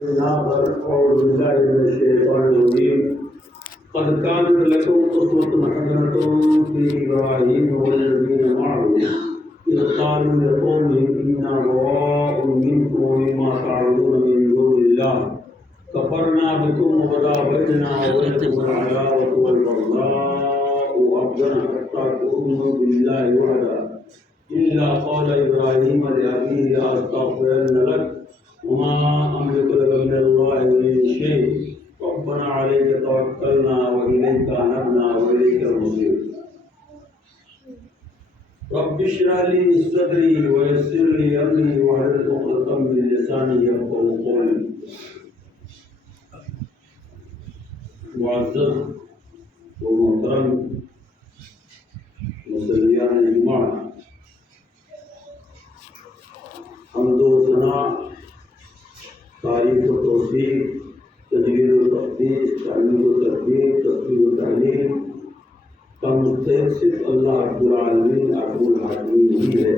أعوذ بالله من الشيطان الرجيم. قد كانت لكم أسوة حسنة في إبراهيم والذين معه إذ قالوا لقومهم إنا براء منكم ومما تعبدون من دون الله كفرنا بكم وبدا بيننا وبينكم العداوة والبغضاء أبدا حتى تؤمنوا بالله وحده إلا قال إبراهيم لأبيه لأستغفرن لك وما أملك لك من الله من شيء ربنا عليك توكلنا وإليك أنبنا وإليك المصير. رب اشرح لي صدري ويسر لي أمري واحلل عقدة من لساني يفقهوا قولي. معزز و محترم مسلیان اجماع، حمد و ثنا، تعریف و توصیف، تجوید و تقدیس، تعلیم و تقدیر، تصویر و تعلیم کا مستحق صرف اللہ رب العالمین ارحم الراحمین ہی ہے۔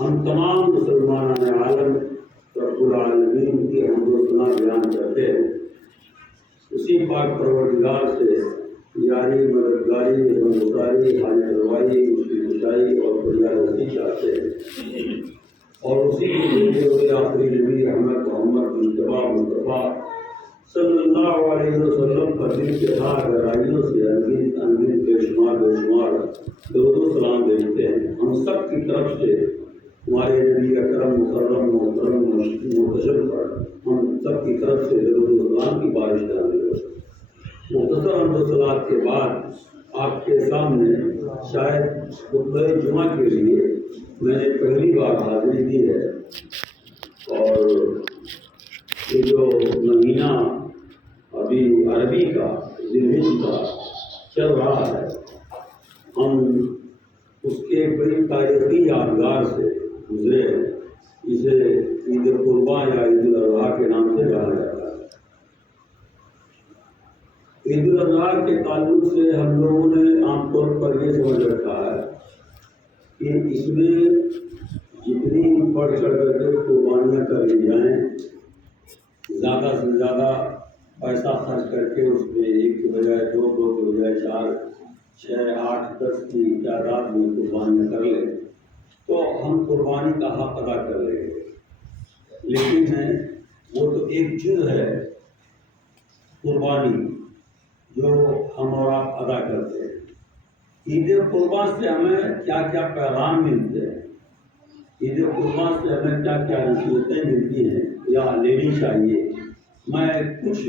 ہم تمام مسلمانان عالم رب العالمین کی حمد و ثنا بیان کرتے ہیں۔ اسی پاک پروردگار سے یاری، مددگاری، رحمتگاری، حاجت روائی، اس کی کشائی اور فریاد رسی چاہتے ہیں، اور اسی کے ذریعے ہوئے آخری نبی رحمت محمد مصطفیٰ صلی اللہ علیہ وسلم پر دل کے ہار گہرائیوں سے انگین بے شمار درود و سلام بھیجتے ہیں۔ ہم سب کی طرف سے ہمارے نبی اکرم مکرم محترم مرتشد پر ہم سب کی طرف سے درود و سلام کی بارش نازل ہو۔ مختصر حمد و ثنا کے بعد آپ کے سامنے شاید خطبہ جمعہ کے لیے میں نے پہلی بار حاضری دی ہے، اور یہ جو مہینہ ابھی عربی کا ذی الحجہ کا چل رہا ہے، ہم اس کے بڑی تاریخی یادگار سے گزرے ہیں۔ اسے عید قربان یا عید الاضحیٰ کے نام سے جانا جاتا ہے۔ عید الاضحیٰ کے تعلق سے ہم لوگوں نے عام طور پر یہ سمجھ رکھا ہے کہ اس میں جتنی بڑھ چڑھ کر کے قربانیاں کر لی جائیں، زیادہ سے زیادہ پیسہ خرچ کر کے اس میں ایک کے بجائے دو کے بجائے 4 6 8 10 کی تعداد میں قربانیاں کر لیں تو ہم قربانی کا حق ادا کر لیں گے، لیکن وہ تو ایک جز ہے قربانی جو ہم اور آپ ادا کرتے ہیں۔ عید قربان سے ہمیں کیا کیا پیغام ملتے ہیں، عید قربان سے ہمیں کیا کیا نصیحتیں ملتی ہیں یا لینی چاہیے، میں کچھ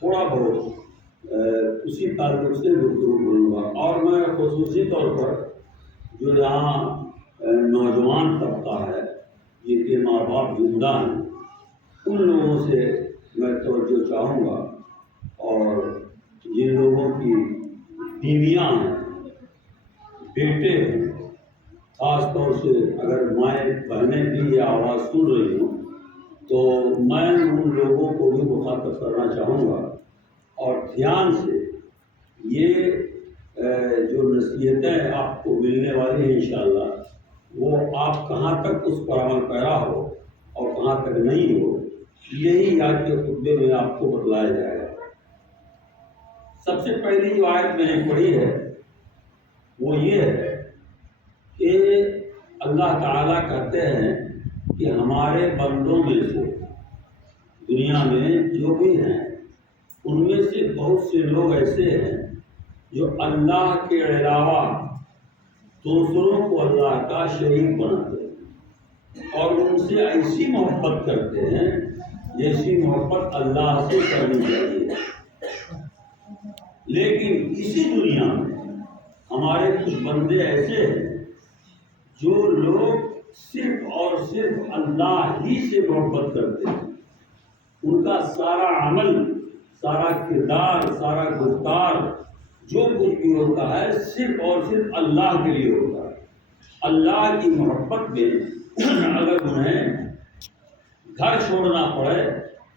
تھوڑا بہت اسی تعلق سے گفتگو کروں گا، اور میں خصوصی طور پر جو یہاں نوجوان طبقہ ہے جن کے ماں باپ زندہ ہیں، ان لوگوں سے میں توجہ چاہوں گا، اور جن لوگوں کی بیویاں ہیں، بیٹے ہیں، خاص طور سے اگر مائیں بہنیں بھی یہ آواز سن رہی ہوں تو میں ان لوگوں کو بھی مخاطب کرنا چاہوں گا، اور دھیان سے یہ جو نصیحتیں آپ کو ملنے والی ہیں انشاءاللہ، وہ آپ کہاں تک اس پر عمل پیرا ہو اور کہاں تک نہیں ہو، یہی آج کے خطبے میں آپ کو بتلایا جائے گا۔ سب سے پہلی جو آیت میں نے پڑھی ہے وہ یہ ہے کہ اللہ تعالیٰ کہتے ہیں کہ ہمارے بندوں میں سے دنیا میں جو بھی ہیں ان میں سے بہت سے لوگ ایسے ہیں جو اللہ کے علاوہ دوسروں کو اللہ کا شریک بناتے ہیں، اور ان سے ایسی محبت کرتے ہیں جیسی محبت اللہ سے کرنی چاہیے۔ لیکن اسی دنیا میں ہمارے کچھ بندے ایسے ہیں جو لوگ صرف اور صرف اللہ ہی سے محبت کرتے ہیں، ان کا سارا عمل، سارا کردار، سارا گفتار جو کچھ بھی ہوتا ہے صرف اور صرف اللہ کے لیے ہوتا ہے۔ اللہ کی محبت میں اگر انہیں گھر چھوڑنا پڑے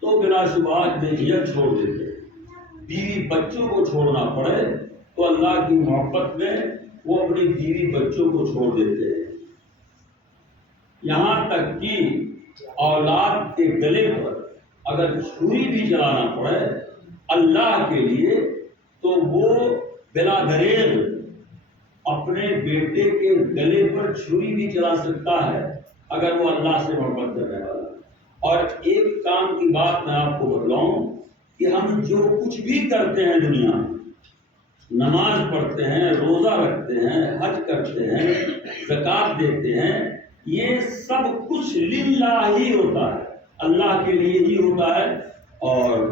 تو بلا شبہ بے جھجک چھوڑ دیتے، بیوی بچوں کو چھوڑنا پڑے تو اللہ کی محبت میں وہ اپنی بیوی بچوں کو چھوڑ دیتے ہیں، یہاں تک کہ اولاد کے گلے پر اگر چھری بھی چلانا پڑے اللہ کے لیے تو وہ بلا دریغ اپنے بیٹے کے گلے پر چھری بھی چلا سکتا ہے اگر وہ اللہ سے محبت کرنے والا۔ اور ایک کام کی بات میں آپ کو بتلاؤں کہ ہم جو کچھ بھی کرتے ہیں دنیا میں، نماز پڑھتے ہیں، روزہ رکھتے ہیں، حج کرتے ہیں، زکوٰۃ دیتے ہیں، یہ سب کچھ للہ ہی ہوتا ہے، اللہ کے لیے ہی ہوتا ہے۔ اور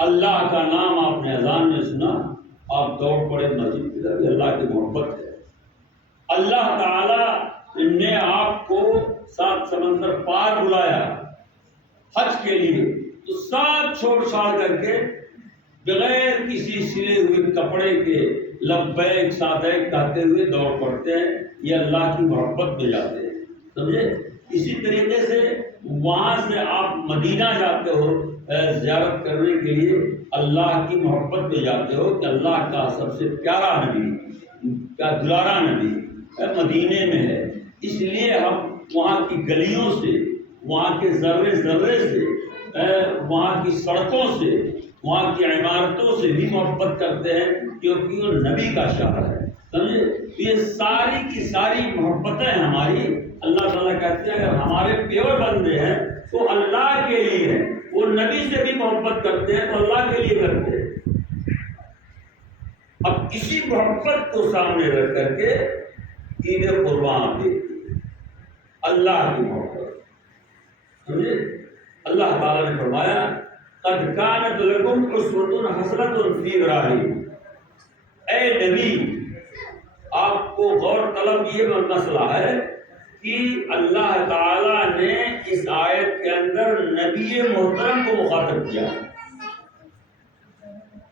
اللہ کا نام آپ نے اذان میں سنا، آپ دوڑ پڑے مسجد کی طرف، اللہ کی محبت ہے۔ اللہ تعالی نے آپ کو 7 سمندر پار بلایا حج کے لیے، تو سب چھوڑ چھاڑ کر کے بغیر کسی سلے ہوئے کپڑے کے لبیک سعدیک کہتے ہوئے دوڑ پڑتے ہیں، یہ اللہ کی محبت میں جاتے ہیں، سمجھے؟ اسی طریقے سے وہاں سے آپ مدینہ جاتے ہو زیارت کرنے کے لیے، اللہ کی محبت میں جاتے ہو کہ اللہ کا سب سے پیارا نبی، کا دلارا نبی مدینے میں ہے، اس لیے ہم وہاں کی گلیوں سے، وہاں کے ذرے ذرے سے، وہاں کی سڑکوں سے، وہاں کی عمارتوں سے بھی محبت کرتے ہیں، کیونکہ وہ نبی کا شہر ہے، سمجھے؟ یہ ساری کی ساری محبتیں ہماری اللہ تعالیٰ کہتے ہیں اگر ہمارے پیور بندے ہیں تو اللہ کے لیے ہیں، وہ نبی سے بھی محبت کرتے ہیں تو اللہ کے لیے کرتے ہیں۔ اب اسی محبت کو سامنے رکھ کر کے عید قربان دیتی ہے اللہ کی محبت، سمجھے؟ اللہ تعالیٰ نے فرمایا قد کانت لکم اسوۃ حسنۃ فی ابراہیم، اے نبی آپ کو غور طلب یہ مسئلہ ہے کہ اللہ تعالیٰ نے اس آیت کے اندر نبی محترم کو مخاطب کیا،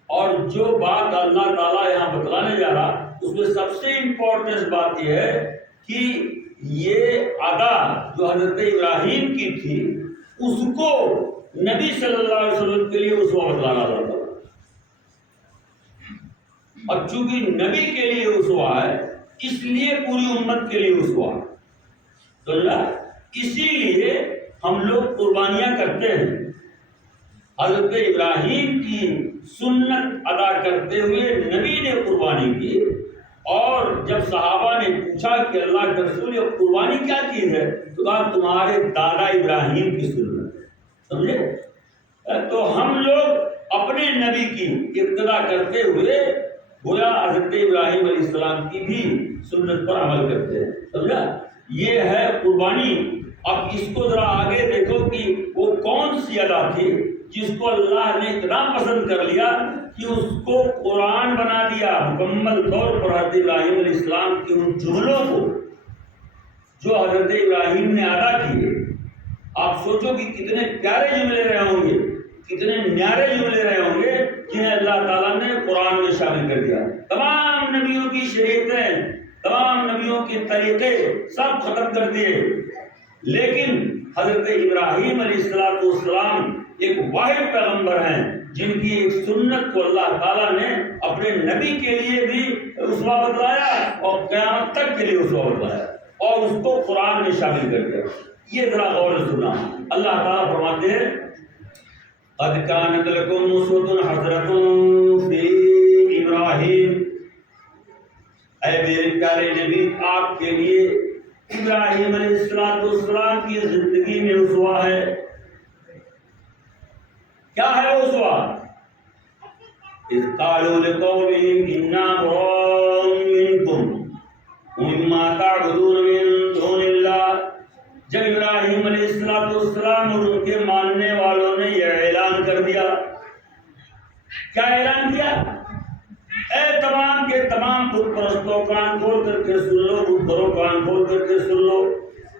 اور جو بات اللہ تعالیٰ یہاں بتلانے جا رہا اس میں سب سے امپورٹنٹ بات یہ ہے کہ یہ ادا جو حضرت ابراہیم کی تھی اس کو نبی صلی اللہ علیہ وسلم کے لیے اسوہ بتلانا چاہتا تھا، اور چونکہ نبی کے لیے اسوہ ہے اس لیے پوری امت کے لیے اسوہ ہے، تو اسی لیے ہم لوگ قربانیاں کرتے ہیں۔ حضرت ابراہیم کی سنت ادا کرتے ہوئے نبی نے قربانی کی، اور جب صحابہ نے پوچھا کہ اللہ کے رسول یہ قربانی کیا چیز ہے تو کہا تمہارے دادا ابراہیم کی سنت ہے، سمجھے؟ تو ہم لوگ اپنے نبی کی ابتدا کرتے ہوئے گویا حضرت ابراہیم علیہ السلام کی بھی سنت پر عمل کرتے ہیں، سمجھا؟ یہ ہے قربانی۔ اب اس کو ذرا آگے دیکھو کہ وہ کون سی ادا تھی جس کو اللہ نے اتنا پسند کر لیا کہ اس کو قرآن بنا دیا مکمل طور پر۔ حضرت ابراہیم علیہ السلام کے ان جملوں کو جو حضرت ابراہیم نے ادا کیے، آپ سوچو کہ کتنے پیارے جملے رہے ہوں گے، کتنے نیارے جملے رہے ہوں گے جنہیں اللہ تعالیٰ نے قرآن میں شامل کر دیا۔ تمام نبیوں کی شریعتیں، تمام نبیوں کے طریقے سب ختم کر دیے، لیکن حضرت ابراہیم علیہ السلام ایک واحد پیغمبر ہیں جن کی ایک سنت کو اللہ تعالیٰ نے اپنے نبی کے لیے بھی اسوہ بتلایا اور قیامت تک کے لیے اسوہ بتلایا، اور اس کو قرآن میں شامل کر دیا۔ یہ ذرا غور سے سنا، اللہ تعالیٰ فرماتے ہیں قد کانت لکم اسوۃ حسنۃ فی ابراہیم، اے میرے پیارے نبی آپ کے لیے ابراہیم علیہ السلام کی زندگی میں اسوہ ہے۔ کیا ہے اسوہ؟ اذ قالوا لقومهم انا براء منکم ومما تعبدون من دون اللہ، جب ابراہیم علیہ السلام اور ان کے ماننے والوں نے یہ اعلان کر دیا، کیا اعلان کیا؟ اے تمام کے تمام بت پرستوں کان کھول کر کے سن لو، بت پرستوں کان کھول کر کے سن لو،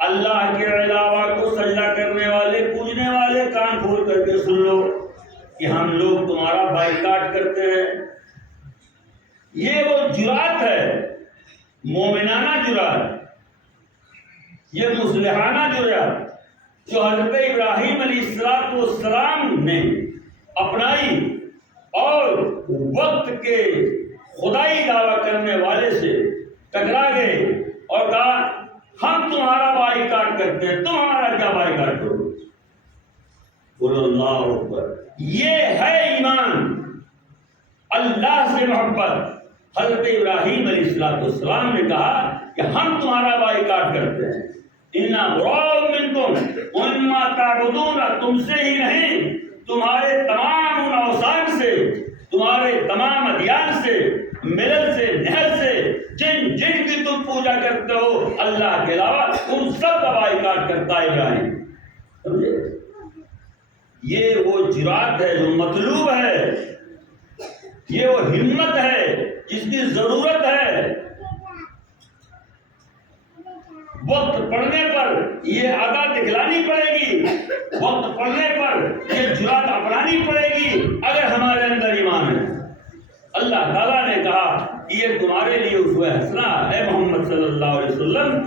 اللہ کے علاوہ کو سجدہ کرنے والے پوجنے والے کان کھول کر کے سن لو کہ ہم لوگ تمہارا بائیکاٹ کرتے ہیں۔ یہ وہ جرات ہے، مومنانہ جرات، یہ مصلحانہ جرات جو حضرت ابراہیم علیہ السلام نے اپنائی، اور وقت کے خدائی دعویٰ کرنے والے سے ٹکرا گئے اور کہا ہم تمہارا بائیکاٹ کرتے ہیں، تم ہمارا کیا بائیکاٹ کرو؟ بولو اللہ اکبر۔ یہ ہے ایمان، اللہ سے محبت۔ حضرت ابراہیم علیہ السلام نے کہا کہ ہم تمہارا بائیکاٹ کرتے ہیں، انا براء منکم ومما تعبدون، تم سے ہی نہیں تمہارے تمام ان اوثان سے، تمہارے تمام ادیان سے، ملل سے، نہل سے، جن جن کی تم پوجا کرتے ہو اللہ کے علاوہ، ان سب کا بائیکاٹ کرتا ہے ابراہیم۔ سمجھے؟ یہ وہ جرات ہے جو مطلوب ہے، یہ وہ ہمت ہے جس کی ضرورت ہے۔ وقت پڑنے پر یہ ادا دکھلانی پڑے گی، وقت پڑنے پر یہ جرات اپنانی پڑے گی اگر ہمارے اندر ایمان ہے۔ اللہ تعالیٰ نے کہا یہ تمہارے لیے اسوہ حسنہ ہے محمد صلی اللہ علیہ وسلم۔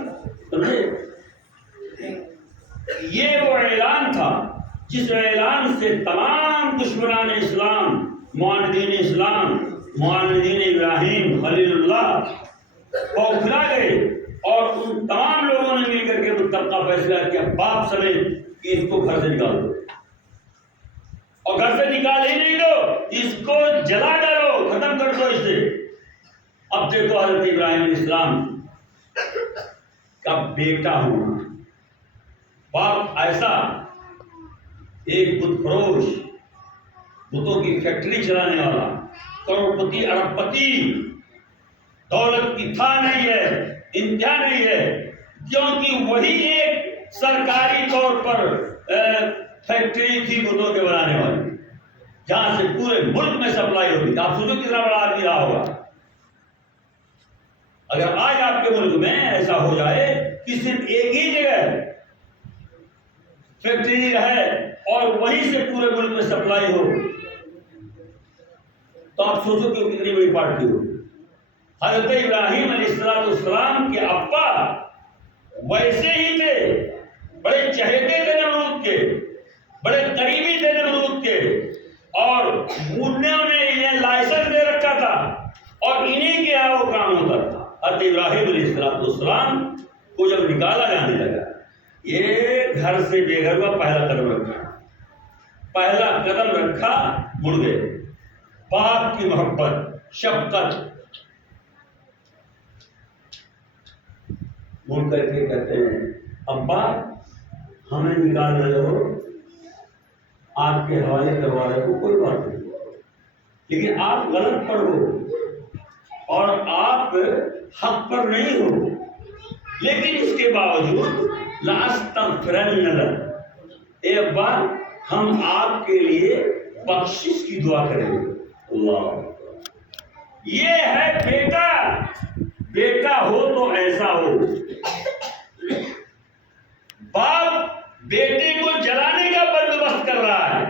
سمجھے؟ یہ وہ اعلان تھا جس اعلان سے تمام دشمنان اسلام، معاندین اسلام، معاندین ابراہیم خلیل اللہ بوکھلا گئے، اور ان تمام لوگوں نے مل کر کے متفقہ فیصلہ کیا باپ سمیت کہ اس کو گھر سے نکال دو، اور گھر سے نکال ہی نہیں دو، اس کو جلا ڈالو، ختم کر دو اسے۔ اب دیکھو حضرت ابراہیم علیہ السلام کا بیٹا ہونا، باپ ایسا ایک بت فروش، بتوں کی فیکٹری چلانے والا، کروڑپتی ارب پتی، دولت کی تھا نہیں ہے، انتہا نہیں ہے، کیونکہ وہی ایک سرکاری طور پر فیکٹری تھی بتوں کے بنانے والی، جہاں سے پورے ملک میں سپلائی ہوتی تھی۔ آپ سوچو کتنا بڑا آدمی رہا ہوگا۔ اگر آج آپ کے ملک میں ایسا ہو جائے کہ صرف ایک ہی جگہ فیکٹری رہے اور وہیں سے پورے ملک میں سپلائی ہو، تو آپ سوچو کہ کتنی بڑی پارٹی ہو۔ حضرت ابراہیم علیہ السلام کے ابا ویسے ہی تھے، بڑے چہیتے تھے نمرود کے، بڑے قریبی تھے نمرود کے، اور انہوں نے انہیں لائسنس دے رکھا تھا اور انہیں کے یہاں وہ کام ہوتا تھا۔ حضرت ابراہیم علیہ السلام کو جب نکالا جانے لگا، یہ گھر سے بے گھر کا پہلا قدم رکھا، پہلا قدم رکھا، مڑ گئے۔ باپ کی محبت، شفقت، مڑ کر کے کہتے ہیں ابا ہمیں نکال رہے ہو، آپ کے حوالے کروا رہے ہو، کوئی بات نہیں، لیکن آپ غلط پر ہو اور آپ حق پر نہیں ہو، لیکن اس کے باوجود لَأَسْتَغْفِرَنَّ لَكَ، اے ابا ہم آپ کے لیے بخشش کی دعا کریں گے۔ اللہ، یہ ہے بیٹا، بیٹا ہو تو ایسا ہو۔ باپ بیٹے کو جلانے کا بندوبست کر رہا ہے،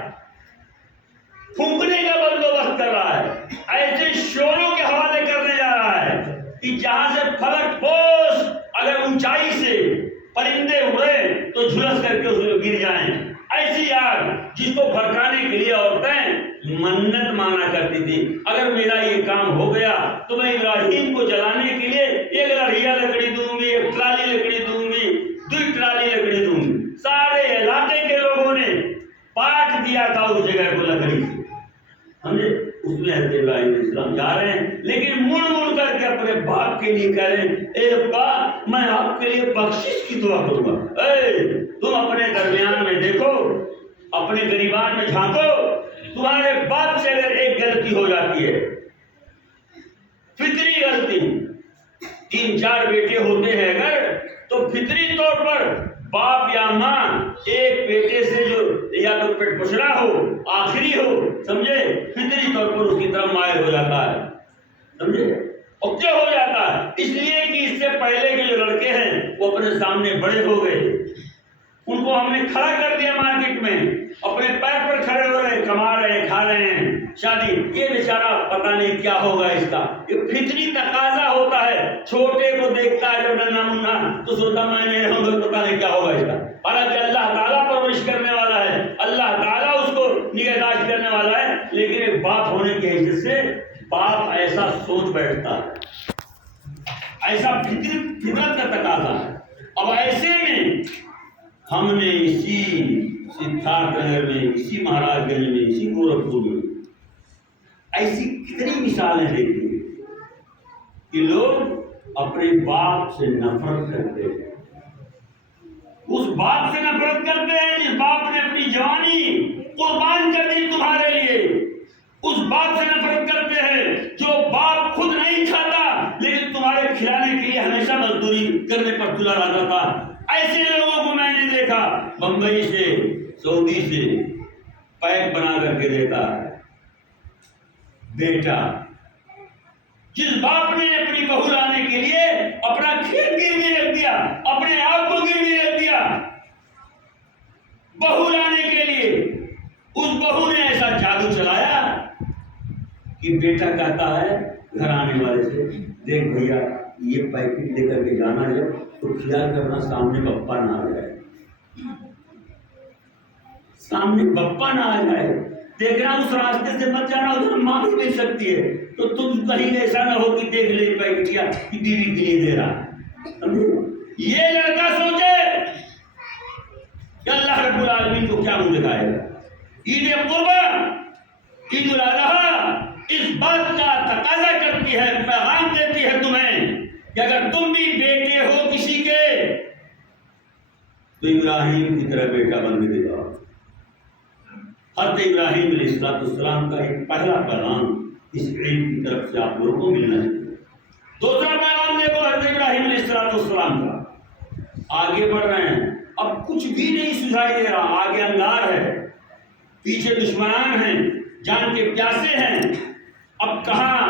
پھونکنے کا بندوبست کر رہا ہے، ایسے شوروں کے حوالے کرنے جا رہا ہے کہ جہاں سے پھلک بوس اگر اونچائی سے پرندے اڑے تو جھلس کر کے اس میں گر جائیں، ایسی آگ جس کو بھڑکانے کے لیے عورتیں منت مانا کرتی تھی، اگر میرا یہ کام ہو گیا تو میں ابراہیم کو جلانے کے لیے ایک لڑھیا لکڑی دوں گی، ایک ٹرالی لکڑی دوں گی، 2 ٹرالی لکڑی دوں گی۔ سارے علاقے کے لوگوں نے پاٹ دیا تھا اس جگہ کو لکڑی سے، سمجھے؟ اس میں حضرت ابراہیم علیہ السلام جا رہے ہیں، لیکن مڑ مڑ کر کے اپنے باپ کے لیے کہہ رہے ہیں اے باپ میں آپ کے لیے بخشش کی دعا کروں گا۔ اے تم اپنے درمیان میں دیکھو، اپنے گریبان میں جھانکو، تمہارے باپ سے اگر ایک غلطی ہو جاتی ہے، فطری غلطی، 3-4 بیٹے ہوتے ہیں اگر، تو فطری طور پر باپ یا ماں ایک بیٹے سے جو یا تو پیٹ پچھڑا ہو، آخری ہو، سمجھے، فطری طور پر اس کی طرف مائل ہو جاتا ہے، سمجھے، اور کیا ہو جاتا ہے؟ اس لیے کہ اس سے پہلے کے جو لڑکے ہیں وہ اپنے سامنے بڑے ہو گئے، ان کو ہم نے کھڑا کر دیا مارکیٹ میں، اپنے پیر پر کھڑے ہو رہے، کما رہے ہیں، کھا رہے ہیں، شادی، یہ بیچارہ پتہ نہیں کیا ہوگا اس کا، یہ فطری تقاضا ہوتا ہے۔ چھوٹے کو دیکھتا ہے جب ننا منا تو سوچتا میں نہیں ہوں گا، پتہ نہیں کیا ہوگا اس کا، حالانکہ اللہ تعالیٰ پرورش کرنے والا ہے، اللہ تعالیٰ اس کو نگہداشت کرنے والا ہے، لیکن ایک باپ ہونے کی حیثیت سے باپ ایسا سوچ بیٹھتا ہے، ایسا فطرت کا تقاضا ہے۔ اب ایسے میں ہم نے اسی سدھارتھ نگر میں، اسی مہاراج گنج میں، اسی گورکھپور میں ایسی کتنی مثالیں دیکھی ہیں کہ لوگ اپنے باپ سے نفرت کرتے ہیں، اس باپ سے نفرت کرتے ہیں جس باپ نے اپنی جوانی قربان کر دی تمہارے لیے، اس باپ سے نفرت کرتے ہیں جو باپ خود نہیں کھاتا لیکن تمہارے کھلانے کے لیے ہمیشہ مزدوری کرنے پر تلا رہتا تھا۔ ایسے لوگوں کو میں نے دیکھا بمبئی سے، سعودی سے پیک بنا کر کے دیتا ہے بیٹا۔ جس باپ نے اپنی بہو لانے کے لیے اپنا کھیت گروی رکھ دیا، اپنے آپ کو گروی رکھ دیا بہو لانے کے لیے، اس بہو نے ایسا جادو چلایا کہ بیٹا کہتا ہے گھر آنے والے سے، دیکھ بھیا یہ پیکٹ لے کر کے جانا ہے تو خیال کرنا سامنے بپا نہ آ جائے، سامنے بپا نہ آ جائے، دیکھنا اس راستے سے مت جانا، ادھر ماں بھی مل سکتی ہے تو تم کہیں ایسا نہ ہو کہ دیکھ لے پیکٹیا کہ بیوی کے لیے دے رہا ہے۔ یہ لڑکا سوچے کہ اللہ رب العالمین کو کیا منہ دکھائے گا۔ عید قربان، عید الاضحیٰ اس بات کا تقاضا کرتی ہے، پیغام دیتی ہے تمہیں کہ اگر تم بھی بیٹے ہو کسی کے تو ابراہیم کی طرح بیٹا بن کے دکھاؤ۔ حضرت ابراہیم علیہ السلام کا ایک پہلا پیغام اس عید کی طرف سے آپ لوگوں کو ملنا چاہیے۔ دوسرا پیغام دیکھو حضرت ابراہیم علیہ السلام کا، آگے بڑھ رہے ہیں، اب کچھ بھی نہیں سجھائی دے رہا، آگے انگار ہے، پیچھے دشمنان ہیں، جان کے پیاسے ہیں، اب کہاں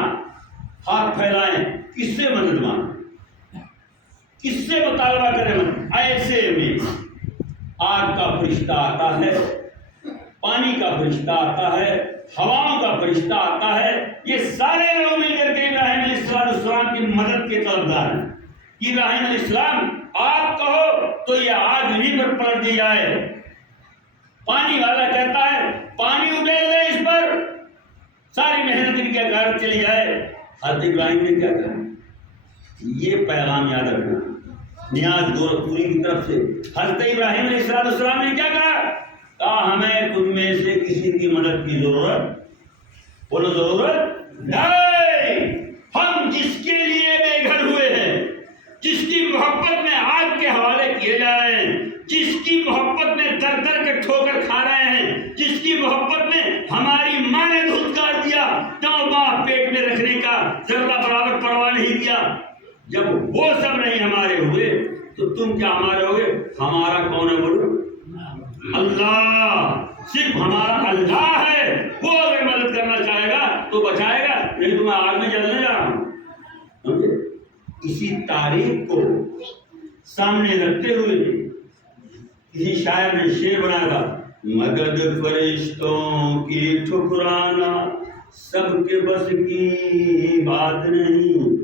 ہاتھ پھیلائیں، کس سے مدد مانگیں، کس سے مطالبہ کریں؟ ایسے میں آگ کا فرشتہ آتا ہے، پانی کا فرشتہ آتا ہے، ہواؤں کا فرشتہ آتا ہے، یہ سارے لوگ مل کر کے ابراہیم علیہ السلام کی مدد کے طلبگار ہیں۔ ابراہیم علیہ السلام آگ کہو تو یہ آگ انہیں پر پلٹ دی جائے، پانی والا کہتا ہے پانی ابیل دے اس پر، ساری محنت ان کے گھر چلی جائے۔ حضرت ابراہیم نے کیا کہا؟ یہ پیغام یاد رکھنا، نیاز گورکھپوری کی طرف سے حضرت ابراہیم علیہ السلام نے کیا کہا؟ ہمیں تم میں سے کسی کی مدد کی ضرورت، بولو ضرورت نہیں، ہم جس کے لیے بے گھر ہوئے ہیں، جس کی محبت میں آگ کے حوالے کیے جا رہے ہیں، جس کی محبت میں در در کے ٹھوکر کھا رہے ہیں، جس کی محبت میں ہماری ماں نے دھتکار دیا، 9 ماہ پیٹ میں رکھنے کا ذرہ برابر پرواہ نہیں دیا، جب وہ سب نہیں ہمارے ہوئے تو تم کیا ہمارے ہوئے؟ ہمارا کون ہے بولو؟ اللہ، صرف ہمارا اللہ ہے، وہ اگر مدد کرنا چاہے گا تو بچائے گا، نہیں تو میں آگ میں جلنے جا رہا ہوں۔ اسی تاریخ کو سامنے رکھتے ہوئے کسی شاعر نے شعر بنایا تھا، مدد فرشتوں کی ٹھکرانا سب کے بس کی بات نہیں،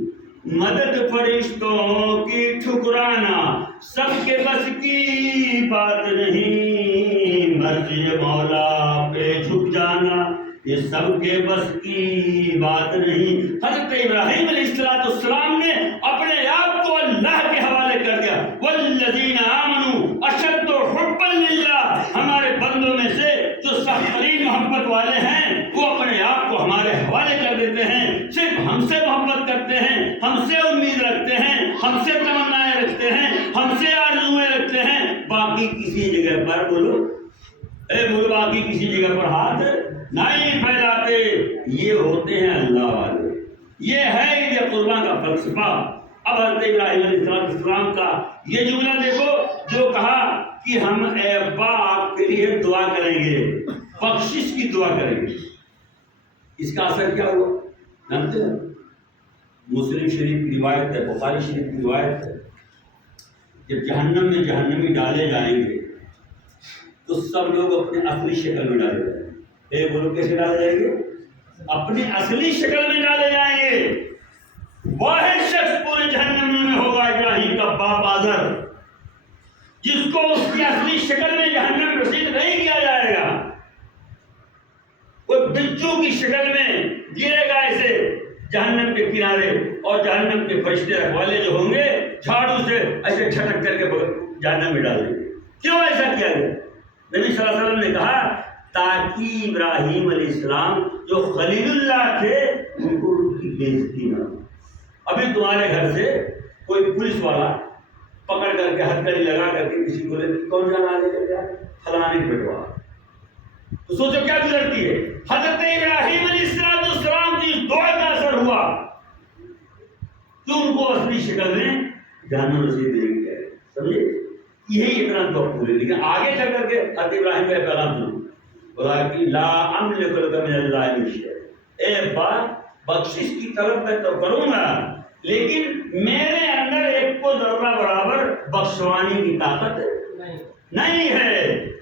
مدد فرشتوں کی ٹھکرانا سب کے بس کی بات نہیں، مرضی مولا پہ جھک جانا یہ سب کے بس کی بات نہیں۔ حضرت ابراہیم علیہ السلام نے اپنے آپ کو اللہ کے حوالے کر دیا، والذین آمنوا اشد حبا للہ، ہمارے بندوں میں سے جو سخت ترین محبت والے ہیں وہ اپنے آپ کو ہمارے حوالے کر دیتے ہیں، صرف ہم سے محبت کرتے ہیں، ہم سے امید رکھتے ہیں، ہم سے تمنائیں رکھتے ہیں، ہم سے آرزویں رکھتے ہیں، باقی کسی جگہ پر بولو باقی کسی جگہ پر ہاتھ نہیں پھیلاتے۔ یہ ہوتے ہیں اللہ والے، یہ ہے عید قربان کا فلسفہ۔ اب حضرت ابراہیم علیہ السلام کا یہ جملہ دیکھو جو کہا کہ ہم اے ابا آپ کے لیے دعا کریں گے، بخشش کی دعا کریں گے۔ اس کا اثر کیا ہوا جانتے ہیں؟ مسلم شریف کی روایت ہے، بخاری شریف کی روایت ہے، جب جہنم میں جہنمی ڈالے جائیں گے تو سب لوگ اپنے اصلی شکل میں ڈالے جائیں گے۔ بولو کیسے ڈالے جائیں گے؟ اپنی اصلی شکل میں ڈالے جائیں گے۔ واحد شخص پورے جہنم میں ہوگا ابراہیم کا باپ آزر، جس کو اس کی اصلی شکل میں جہنم رسید نہیں کیا جائے گا، وہ بچوں کی شکل میں گرے گا ایسے جہنم کے کنارے، اور جہنم کے فرشتے رکھوالے جو ہوں گے جھاڑو سے ایسے جھٹک کر کے جہنم میں ڈال دیں. کیوں ایسا کیا گیا؟ نبی صلی اللہ علیہ وسلم نے کہا تاکہ ابراہیم علیہ السلام جو خلیل اللہ تھے ان کو ان کی بےزتی نہ ہو. ابھی تمہارے گھر سے کوئی پولیس والا پکڑ کر کے ہتھکڑی لگا کر کے کسی کو کون جانا لے کر گیا فلانے پٹوا، تو سوچو کیا گزرتی ہے. حضرت ابراہیم علیہ السلام کی دعا کا اثر ہوا کہ ان کو اصلی شکل میں جہنم نصیب نہیں کیا. سمجھے؟ یہی اتنا دعا پورے. لیکن آگے چل کر کے حضرت ابراہیم کا پیغام سنو، خدا کی لا املک لک من اللہ من شیء. ایک بات بخشش کی طلب میں تو کروں گا لیکن میرے اندر ایک کو ذرہ برابر بخشوانے کی طاقت نہیں ہے.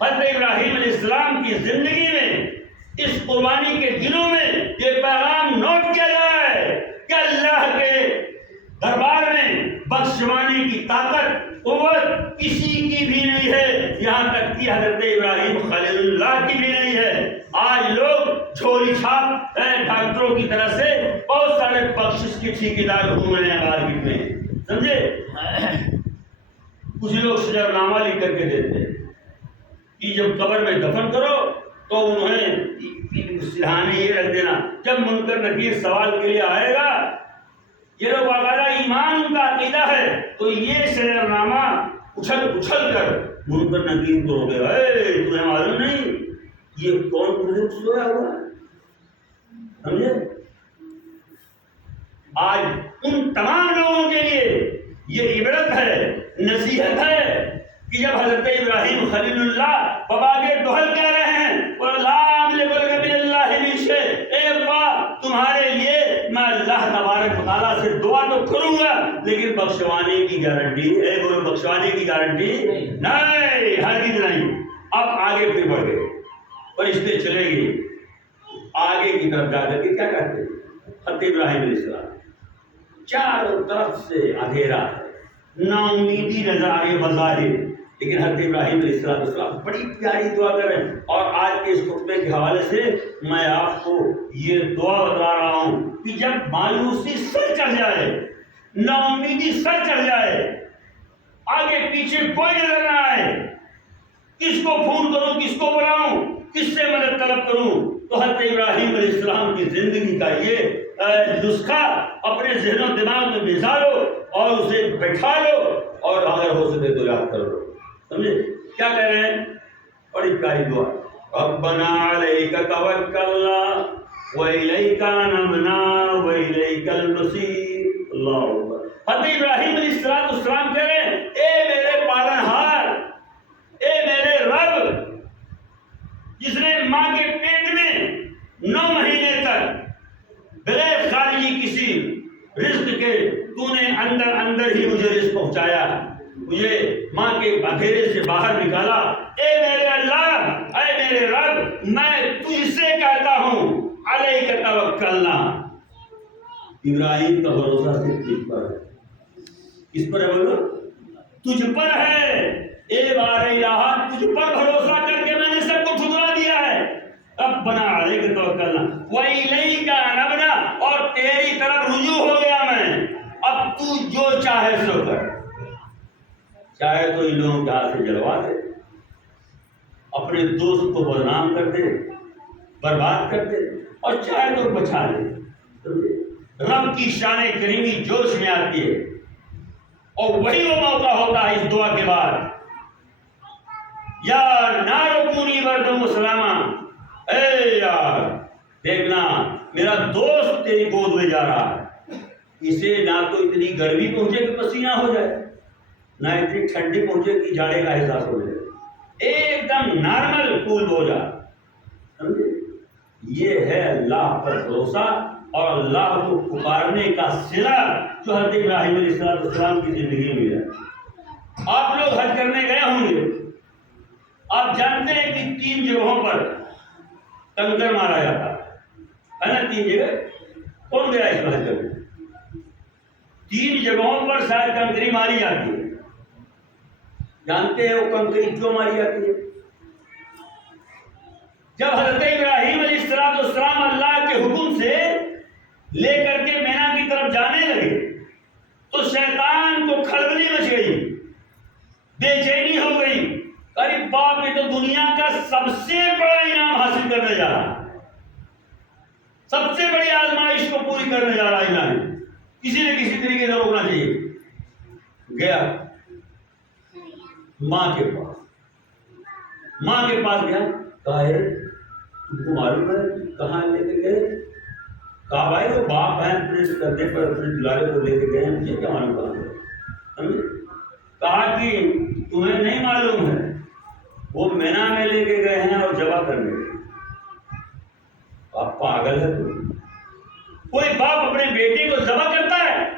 حضرت ابراہیم علیہ السلام کی زندگی میں اس قربانی کے دنوں میں یہ پیغام نوٹ کیا جائے کہ اللہ کے دربار میں بخشوانے کی طاقت قوت کسی کی بھی نہیں ہے، یہاں تک کہ حضرت ابراہیم خلیل اللہ کی بھی نہیں ہے. آج لوگ جھولی چھاپ ڈاکٹروں کی طرح سے بہت سارے بخشش کے ٹھیکیدار گھوم رہے ہیں مارکیٹ میں. سمجھے؟ کچھ لوگ شجر نامہ لکھ کر کے دیتے ہیں کہ جب قبر میں دفن کرو تو انہیں سرہانے یہ رکھ دینا، جب منکر نکیر سوال کے لیے آئے گا، یہ لوگ باقاعدہ ایمان ان کا عقیدہ ہے تو یہ شجر نامہ اچھل اچھل کر منکر نکیر کو روکے گا. تمہیں معلوم نہیں یہ کون بزرگ سویا ہوا ہے؟ سمجھے؟ آج ان تمام لوگوں کے لیے یہ عبرت ہے، نصیحت ہے کہ جب حضرت ابراہیم خلیل اللہ بابا کے دوہل کہہ رہے ہیں اور لا املک لک من اللہ من شیء، ایک بات تمہارے لیے میں اللہ تبارک و تعالیٰ سے دعا تو کروں گا لیکن بخشوانے کی گارنٹی بخشوانے کی گارنٹی نہیں، ہرگز نہیں. اب آگے پھر بڑھ گئے، فرشتے چلے گئے آگے کی طرف جا کر کے کیا کرتے ہیں. حضرت ابراہیم علیہ السلام چاروں طرف سے اندھیرا ہے، نا امیدی نظر آ رہی ہے بظاہر، لیکن حضرت ابراہیم علیہ السلام بڑی پیاری دعا کر رہے ہیں. اور آج کے اس خطبے کے حوالے سے میں آپ کو یہ دعا بتا رہا ہوں کہ جب مایوسی سر چڑھ جائے، نا امیدی سر چڑھ جائے، آگے پیچھے کوئی نظر نہ آئے، کس کو فون کروں، کس کو بلاؤں، کس سے مدد طلب کروں، تو حضرت ابراہیم علیہ السلام کی زندگی کا یہ نسخہ اپنے ذہن و دماغ میں بھیجا لو اور اسے بیٹھا لو اور اگر ہو سکے تو یاد کر لو. سمجھے کیا کہہ رہے ہیں؟ بڑی پیاری دعا. ربنا علیک توکلنا والیک انبنا والیک المصیر. اللہ اکبر. حضرت ابراہیم علیہ السلام کہہ رہے ہیں اے میرے پالنہار، اے میرے رب جس نے ماں کے پیٹ میں 9 مہینے تک بغیر خارجی کسی رزق کے تو نے اندر اندر ہی مجھے رزق پہنچایا، مجھے ماں کے اندھیرے سے باہر نکالا. اے میرے اللہ، اے میرے رب، میں تجھ سے کہتا ہوں علیک توکلنا. ابراہیم کا بھروسہ صرف تجھ پر ہے. کس پر ہے؟ بولو تجھ پر ہے. اے بار الہ، تجھ پر بھروسہ کر کے میں نے سب کو ٹھکرا دیا ہے. ربنا علیک توکلنا والیک انبنا، اور تیری طرف رجوع ہو گیا میں. اب تو جو چاہے سو کر. چاہے تو ان لوگوں کے ہاتھ سے جلوا دے، اپنے دوست کو بدنام کر دے، برباد کر دے، اور چاہے تو بچا دے. رب کی شان کریمی جوش میں آتی ہے اور وہی وہ موقع ہوتا ہے اس دعا کے بعد. یا نار کونی بردم وسلاما، اے یار دیکھنا میرا دوست تیری گود میں جا رہا ہے، اسے نہ تو اتنی گرمی پہنچے کہ پسینہ ہو جائے، نہ اتنی ٹھنڈی پہنچے کہ جاڑے کا احساس ہو جائے، ایک دم نارمل کول ہو جا. سمجھے؟ یہ ہے اللہ پر بھروسہ اور اللہ کو پکارنے کا صلہ جو حضرت ابراہیم علیہ السلام کی زندگی میں ہے. آپ لوگ حج کرنے گئے ہوں گے، آپ جانتے ہیں کہ 3 جگہوں پر کنکر مارا جاتا ہے نا. 3 جگہ کون گیا اس میں حج کرنے؟ 3 جگہوں پر شاید کنکری ماری جاتی ہے. جانتے ہیں وہ کنکری کیوں ماری جاتی ہے؟ جب حضرت ابراہیم علیہ السلام اللہ کے حکم سے لے کر کے مینا کی طرف جانے لگے تو شیطان کو کھڑبڑی سب سے بڑا انعام حاصل کرنے جا رہا ہے، سب سے بڑی آزمائش کو پوری کرنے جا رہا ہے الہی، کسی نہ کسی طریقے سے روکنا چاہیے۔ گیا ماں کے پاس گیا، کہا ہے تم کو معلوم ہے کہاں لے کے گئے؟ کہا بھائی وہ باپ ہے اپنے کرنے پر اپنے دلارے کو لے کے گئے، مجھے کیا معلوم کہاں گئے؟ سمجھے؟ کہا کہ تمہیں نہیں معلوم ہے، وہ مینا میں لے کے گئے ہیں اور ذبح کرنے گئے۔ آپ پاگل ہے تم؟ کوئی باپ اپنے بیٹے کو ذبح کرتا ہے؟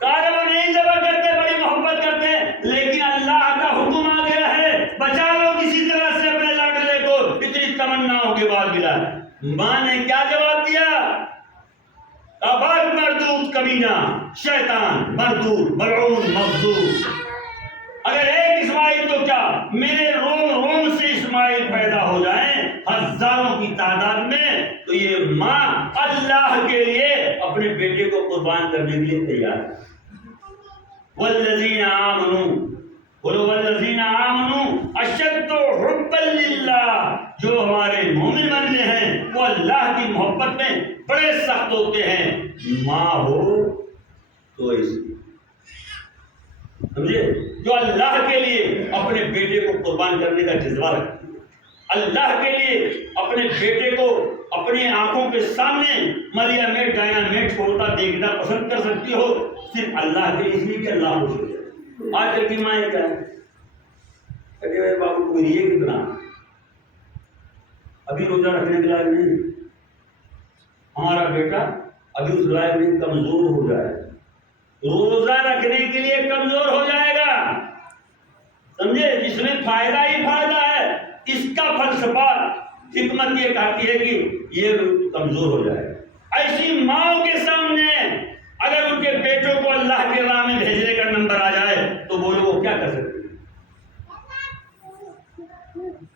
کہا وہ نہیں ذبح کرتے، بڑی محبت کرتے ہیں، لیکن اللہ کا حکم آ گیا ہے بچا لو کسی طرح سے اپنے لاڈلے کو، اتنی تمناؤں کے بعد ملا۔ ماں نے کیا جواب دیا؟ ابر مردود کمینہ، شیطان مردود ملعون مغضوب۔ اگر ایک اسماعیل تو کیا میرے روم سے اسماعیل پیدا ہو جائیں ہزاروں کی تعداد میں، تو یہ ماں اللہ کے لیے اپنے بیٹے کو قربان کرنے کے لیے تیار ہے۔ والذین آمنوا، بولو والذین آمنوا اشد حبا للہ، جو ہمارے مومن بندے ہیں وہ اللہ کی محبت میں بڑے سخت ہوتے ہیں۔ ماں ہو تو ایسی سمجھے، جو اللہ کے لیے اپنے بیٹے کو قربان کرنے کا جذبہ رکھتی ہے، اللہ کے لیے اپنے بیٹے کو اپنی آنکھوں کے سامنے مریم میں ڈائنا میں چھوڑتا دیکھنا پسند کر سکتی ہو، صرف اللہ کے اس لیے کہ اللہ خوش ہو جائے۔ آج کل کی ماں کیا ہے، کہتے ہیں بابو کوئی یہ کتنا ابھی روزہ رکھنے کے لائق نہیں، ہمارا بیٹا ابھی اس لائق نہیں، کمزور ہو جائے، روزہ رکھنے کے لیے کمزور ہو جائے گا، سمجھے، جس میں فائدہ ہی فائدہ ہے، اس کا فلسفہ حکمت یہ کہتی ہے کہ یہ کمزور ہو جائے گا۔ ایسی ماں کے سامنے اگر ان کے بیٹوں کو اللہ کے راہ میں بھیجنے کا نمبر آ جائے تو بولو وہ کیا کر سکتے ہیں؟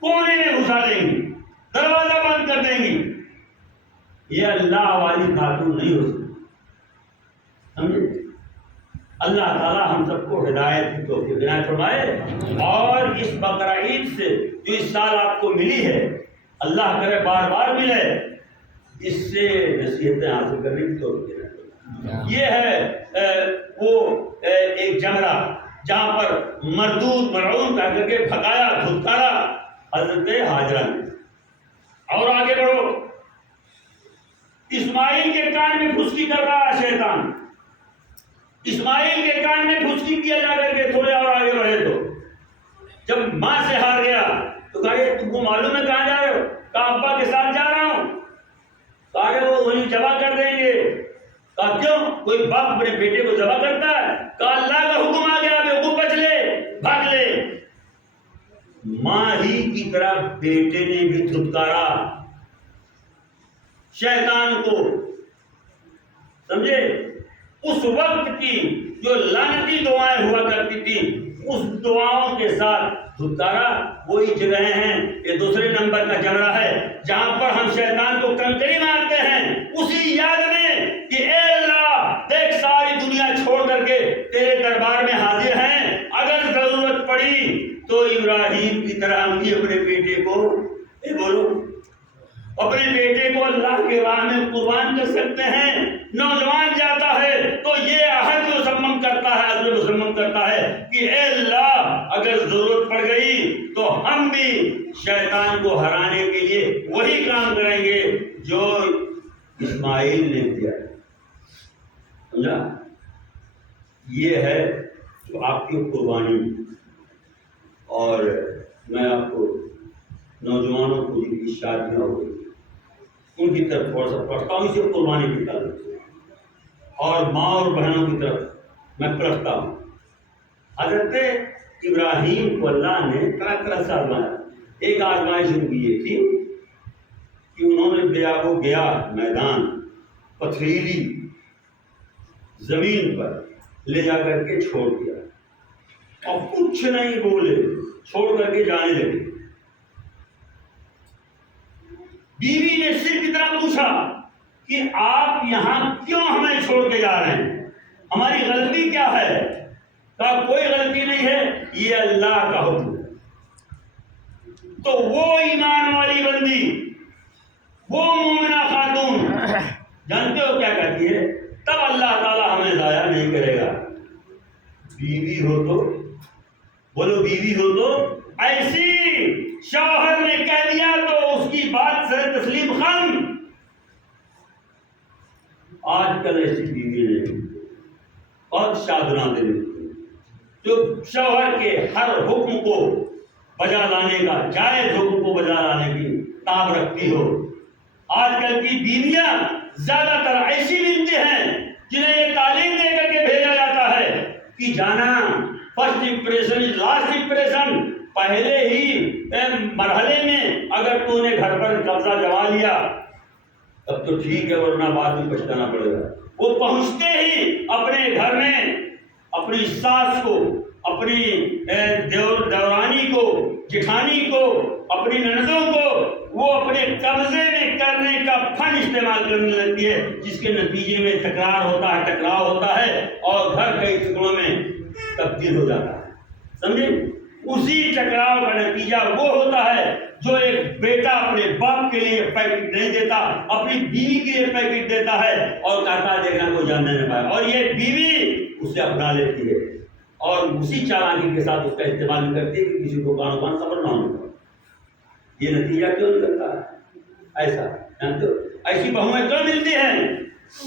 کونے میں گھسا دیں گی، دروازہ بند کر دیں گی۔ یہ اللہ والی خاتون نہیں ہو سکتی، سمجھے۔ اللہ تعالیٰ ہم سب کو ہدایت کی توفیق عنایت فرمائے، اور اس بقرہ عید سے جو اس سال آپ کو ملی ہے، اللہ کرے بار بار ملے، اس سے نصیحتیں حاصل کرنے کی توفیق عنایت فرمائے۔ یہ ہے وہ ایک جمرہ جہاں پر مردود ملعون کہہ کر کے پھکایا دھتکارا حضرت ہاجرہ نے۔ اور آگے بڑھو، اسماعیل کے کان میں پھسکی کر رہا ہے شیطان، اسماعیل کے کان میں پھسکی کیا جا کر کے تھوڑے اور آگے بڑھے تو جب ماں سے ہار گیا تو کہا یہ تم کو معلوم ہے کہاں جا رہے ہو؟ کہا ابا کے ساتھ جا رہا ہوں۔ کہا وہ وہیں ذبح کر دیں گے۔ کہا کیوں؟ کوئی باپ اپنے بیٹے کو ذبح کرتا ہے؟ کہا اللہ کا حکم آ گیا، بیوقوف بچ لے، بھاگ لے۔ ماں ہی کی طرح بیٹے نے بھی دھتکارا شیطان کو، سمجھے۔ اس وقت کی جو لعنتی دعائیں ہوا کرتی تھی، اس دعاؤں کے ساتھ دھتکارا وہی جگہیں ہیں، یہ دوسرے نمبر کا جمرہ ہے جہاں پر ہم شیطان کو کنکری مارتے ہیں، اسی یاد میں کہ اے اللہ دیکھ ساری دنیا چھوڑ کر کے تیرے دربار میں حاضر ہیں، اگر ضرورت پڑی تو ابراہیم کی طرح ہم بھی اپنے بیٹے کو بولو اپنے بیٹے کو اللہ کے راہ میں قربان کر سکتے ہیں۔ نوجوان جاتا ہے تو یہ عہد مصمم کرتا ہے، عزم مصمم کرتا ہے کہ اے اللہ اگر ضرورت پڑ گئی تو ہم بھی شیطان کو ہرانے کے لیے وہی کام کریں گے جو اسماعیل نے کیا، سمجھا۔ یہ ہے جو آپ کی قربانی۔ اور میں آپ کو نوجوانوں کو جن کی شادیاں ہو گئی ان کی طرف تھوڑا سا پڑھتا ہوں، اسے قربانی کی تعلق سے، اور ماں اور بہنوں کی طرف میں پڑھتا ہوں۔ حضرت ابراہیم کو اللہ نے طرح طرح سے آزمایا۔ ایک آزمائش ان کی یہ تھی کہ انہوں نے گیا میدان پتھریلی زمین پر لے جا کر کے چھوڑ دیا اور کچھ نہیں بولے، چھوڑ کر کے جانے لگے۔ بیوی نے صرف اتنا پوچھا کہ آپ یہاں کیوں ہمیں چھوڑ کے جا رہے ہیں، ہماری غلطی کیا ہے؟ کہا کوئی غلطی نہیں ہے، یہ اللہ کا حکم ہے۔ تو وہ ایمان والی بندی، وہ مومنہ خاتون جانتے ہو کیا کہتی ہے؟ تب اللہ تعالیٰ ہمیں ضائع نہیں کرے گا۔ بیوی ہو تو بولو، بیوی ہو تو ایسی شوہر نے کہہ دیا تو اس کی بات سے تسلیم خم۔ آج کل ایسی بیوی نہیں، اور شادنا دل جو شوہر کے ہر حکم کو بجا لانے کا، جائز حکم کو بجا لانے کی تاب رکھتی ہو۔ آج کل کی بیویاں زیادہ تر ایسی ملتی ہیں جنہیں یہ تعلیم دے کر کے بھیجا جاتا ہے کہ جانا first impression is last impression, پہلے ہی مرحلے میں اگر تو نے گھر پر قبضہ جما لیا تب تو ٹھیک ہے، ورنہ بعد میں پچھتانا پڑے گا۔ وہ پہنچتے ہی اپنے گھر میں اپنی ساس کو، اپنی دیورانی کو، جٹھانی کو، اپنی نندوں کو وہ اپنے قبضے میں کرنے کا فن استعمال کرنے لگتی ہے، جس کے نتیجے میں تکرار ہوتا ہے، ٹکراؤ ہوتا ہے اور گھر کئی ٹکڑوں میں تبدیل ہو جاتا ہے۔ سمجھے؟ اسی ٹکراؤ کا نتیجہ وہ ہوتا ہے جو ایک بیٹا اپنے باپ کے لیے پیکٹ نہیں دیتا، اپنی بیوی کے لیے پیکٹ دیتا ہے اور کہتا ہے دیکھنا کوئی جاننے نہ پائے، اور یہ بیوی اسے اپنا لیتی ہے اور اسی چالاکی کے ساتھ اس کا استعمال کرتی ہے کہ کسی کو کانوں کان خبر نہ ہو۔ یہ نتیجہ کیوں نکلتا ہے ایسا؟ جانتے ہو ایسی بہویں کیوں ملتی ہیں؟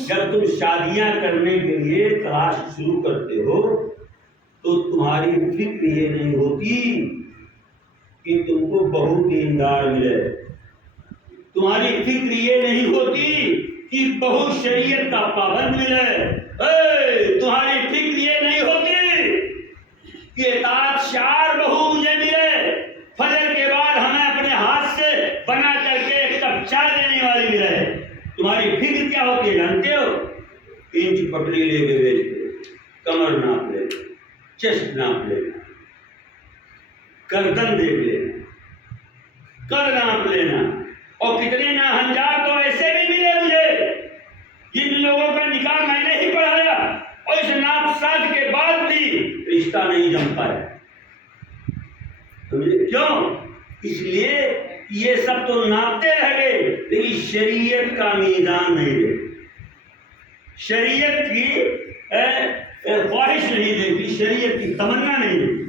جب تم شادیاں کرنے کے لیے تلاش شروع کرتے ہو تو تمہاری فکر یہ نہیں ہوتی کہ تم کو بہو دیندار ملے، تمہاری فکر یہ نہیں ہوتی کہ بہو شریعت کا پابند ملے، تمہاری فکر یہ نہیں ہوتی کہ اطاعت شعار بہو مجھے ملے، فجر کے بعد ہمیں اپنے ہاتھ سے بنا کر کے ایک کپ چائے دینے والی ملے۔ تمہاری فکر کیا ہوتی ہے جانتے ہو؟ انچ پٹری لے کے بیچتے، کمر ناپ لے، چیسٹ ناپ لینا، گردن دیکھ لینا، کر ناپ لینا، اور کتنے ناہنجار تو ایسے بھی ملے مجھے جن لوگوں کا نکاح میں نے ہی پڑھایا اور اس ناپ ساز کے بعد بھی رشتہ نہیں جم پایا۔ کیوں؟ اس لیے یہ سب تو ناپتے رہ گئے لیکن شریعت کا میزان نہیں دیکھتے، شریعت کی خواہش نہیں دیکھی، شریعت کی تمنا نہیں دیکھی۔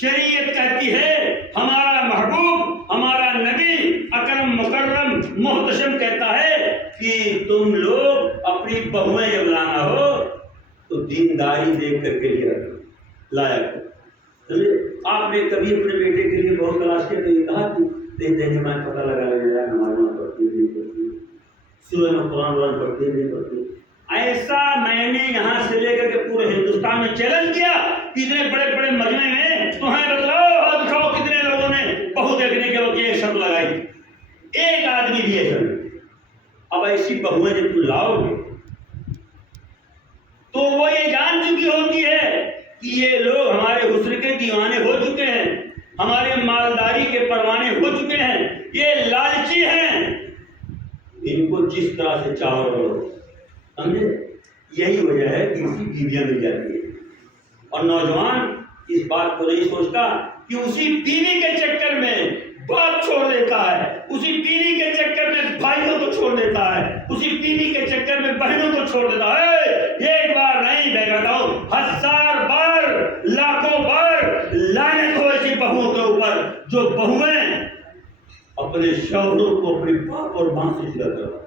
شریعت کہتی ہے، ہمارا محبوب، ہمارا نبی اکرم مکرم محتشم کہتا ہے کہ تم لوگ اپنی بہویں جب لانا ہو تو دینداری دیکھ کر کے لایا کرو۔ آپ نے کبھی اپنے بیٹے کے لیے بہت تلاش کیا تو یہ کہا کہ دیکھیں میں پتہ لگا لیا نماز پڑھتی نہیں پڑھتی، سورہ میں قرآن پڑھتی نہیں پڑھتی۔ ایسا میں نے یہاں سے لے کر کے پورے ہندوستان میں چیلنج کیا، اتنے بڑے بڑے مجمع میں تمہیں بتلاؤ دکھاؤ کتنے لوگوں نے بہو دیکھنے کے وقت ایک شرط لگائی، ایک آدمی بھی ایسا نہیں۔ اب ایسی بہویں جب تم لاؤ گے تو وہ یہ جان چکی ہوتی ہے کہ یہ لوگ ہمارے حسن کے دیوانے ہو چکے ہیں، ہمارے مالداری کے پروانے ہو چکے ہیں، یہ لالچی ہیں، ان کو جس طرح سے چاہو کرو۔ سمجھے؟ یہی وجہ ہے کہ اسی بیویاں مل جاتی ہیں، اور نوجوان اس بات کو نہیں سوچتا کہ اسی بیوی کے چکر میں باپ چھوڑ دیتا ہے، اسی بیوی کے چکر میں بھائیوں کو چھوڑ دیتا ہے، اسی بیوی کے چکر میں بہنوں کو چھوڑ دیتا ہے۔ ایک بار نہیں میں کہتا ہوں 1000 بار، لاکھوں بار لعنت ہو ایسی بہوؤں کے اوپر جو بہویں اپنے شوہروں کو اپنے باپ اور ماں سے جدا کروا۔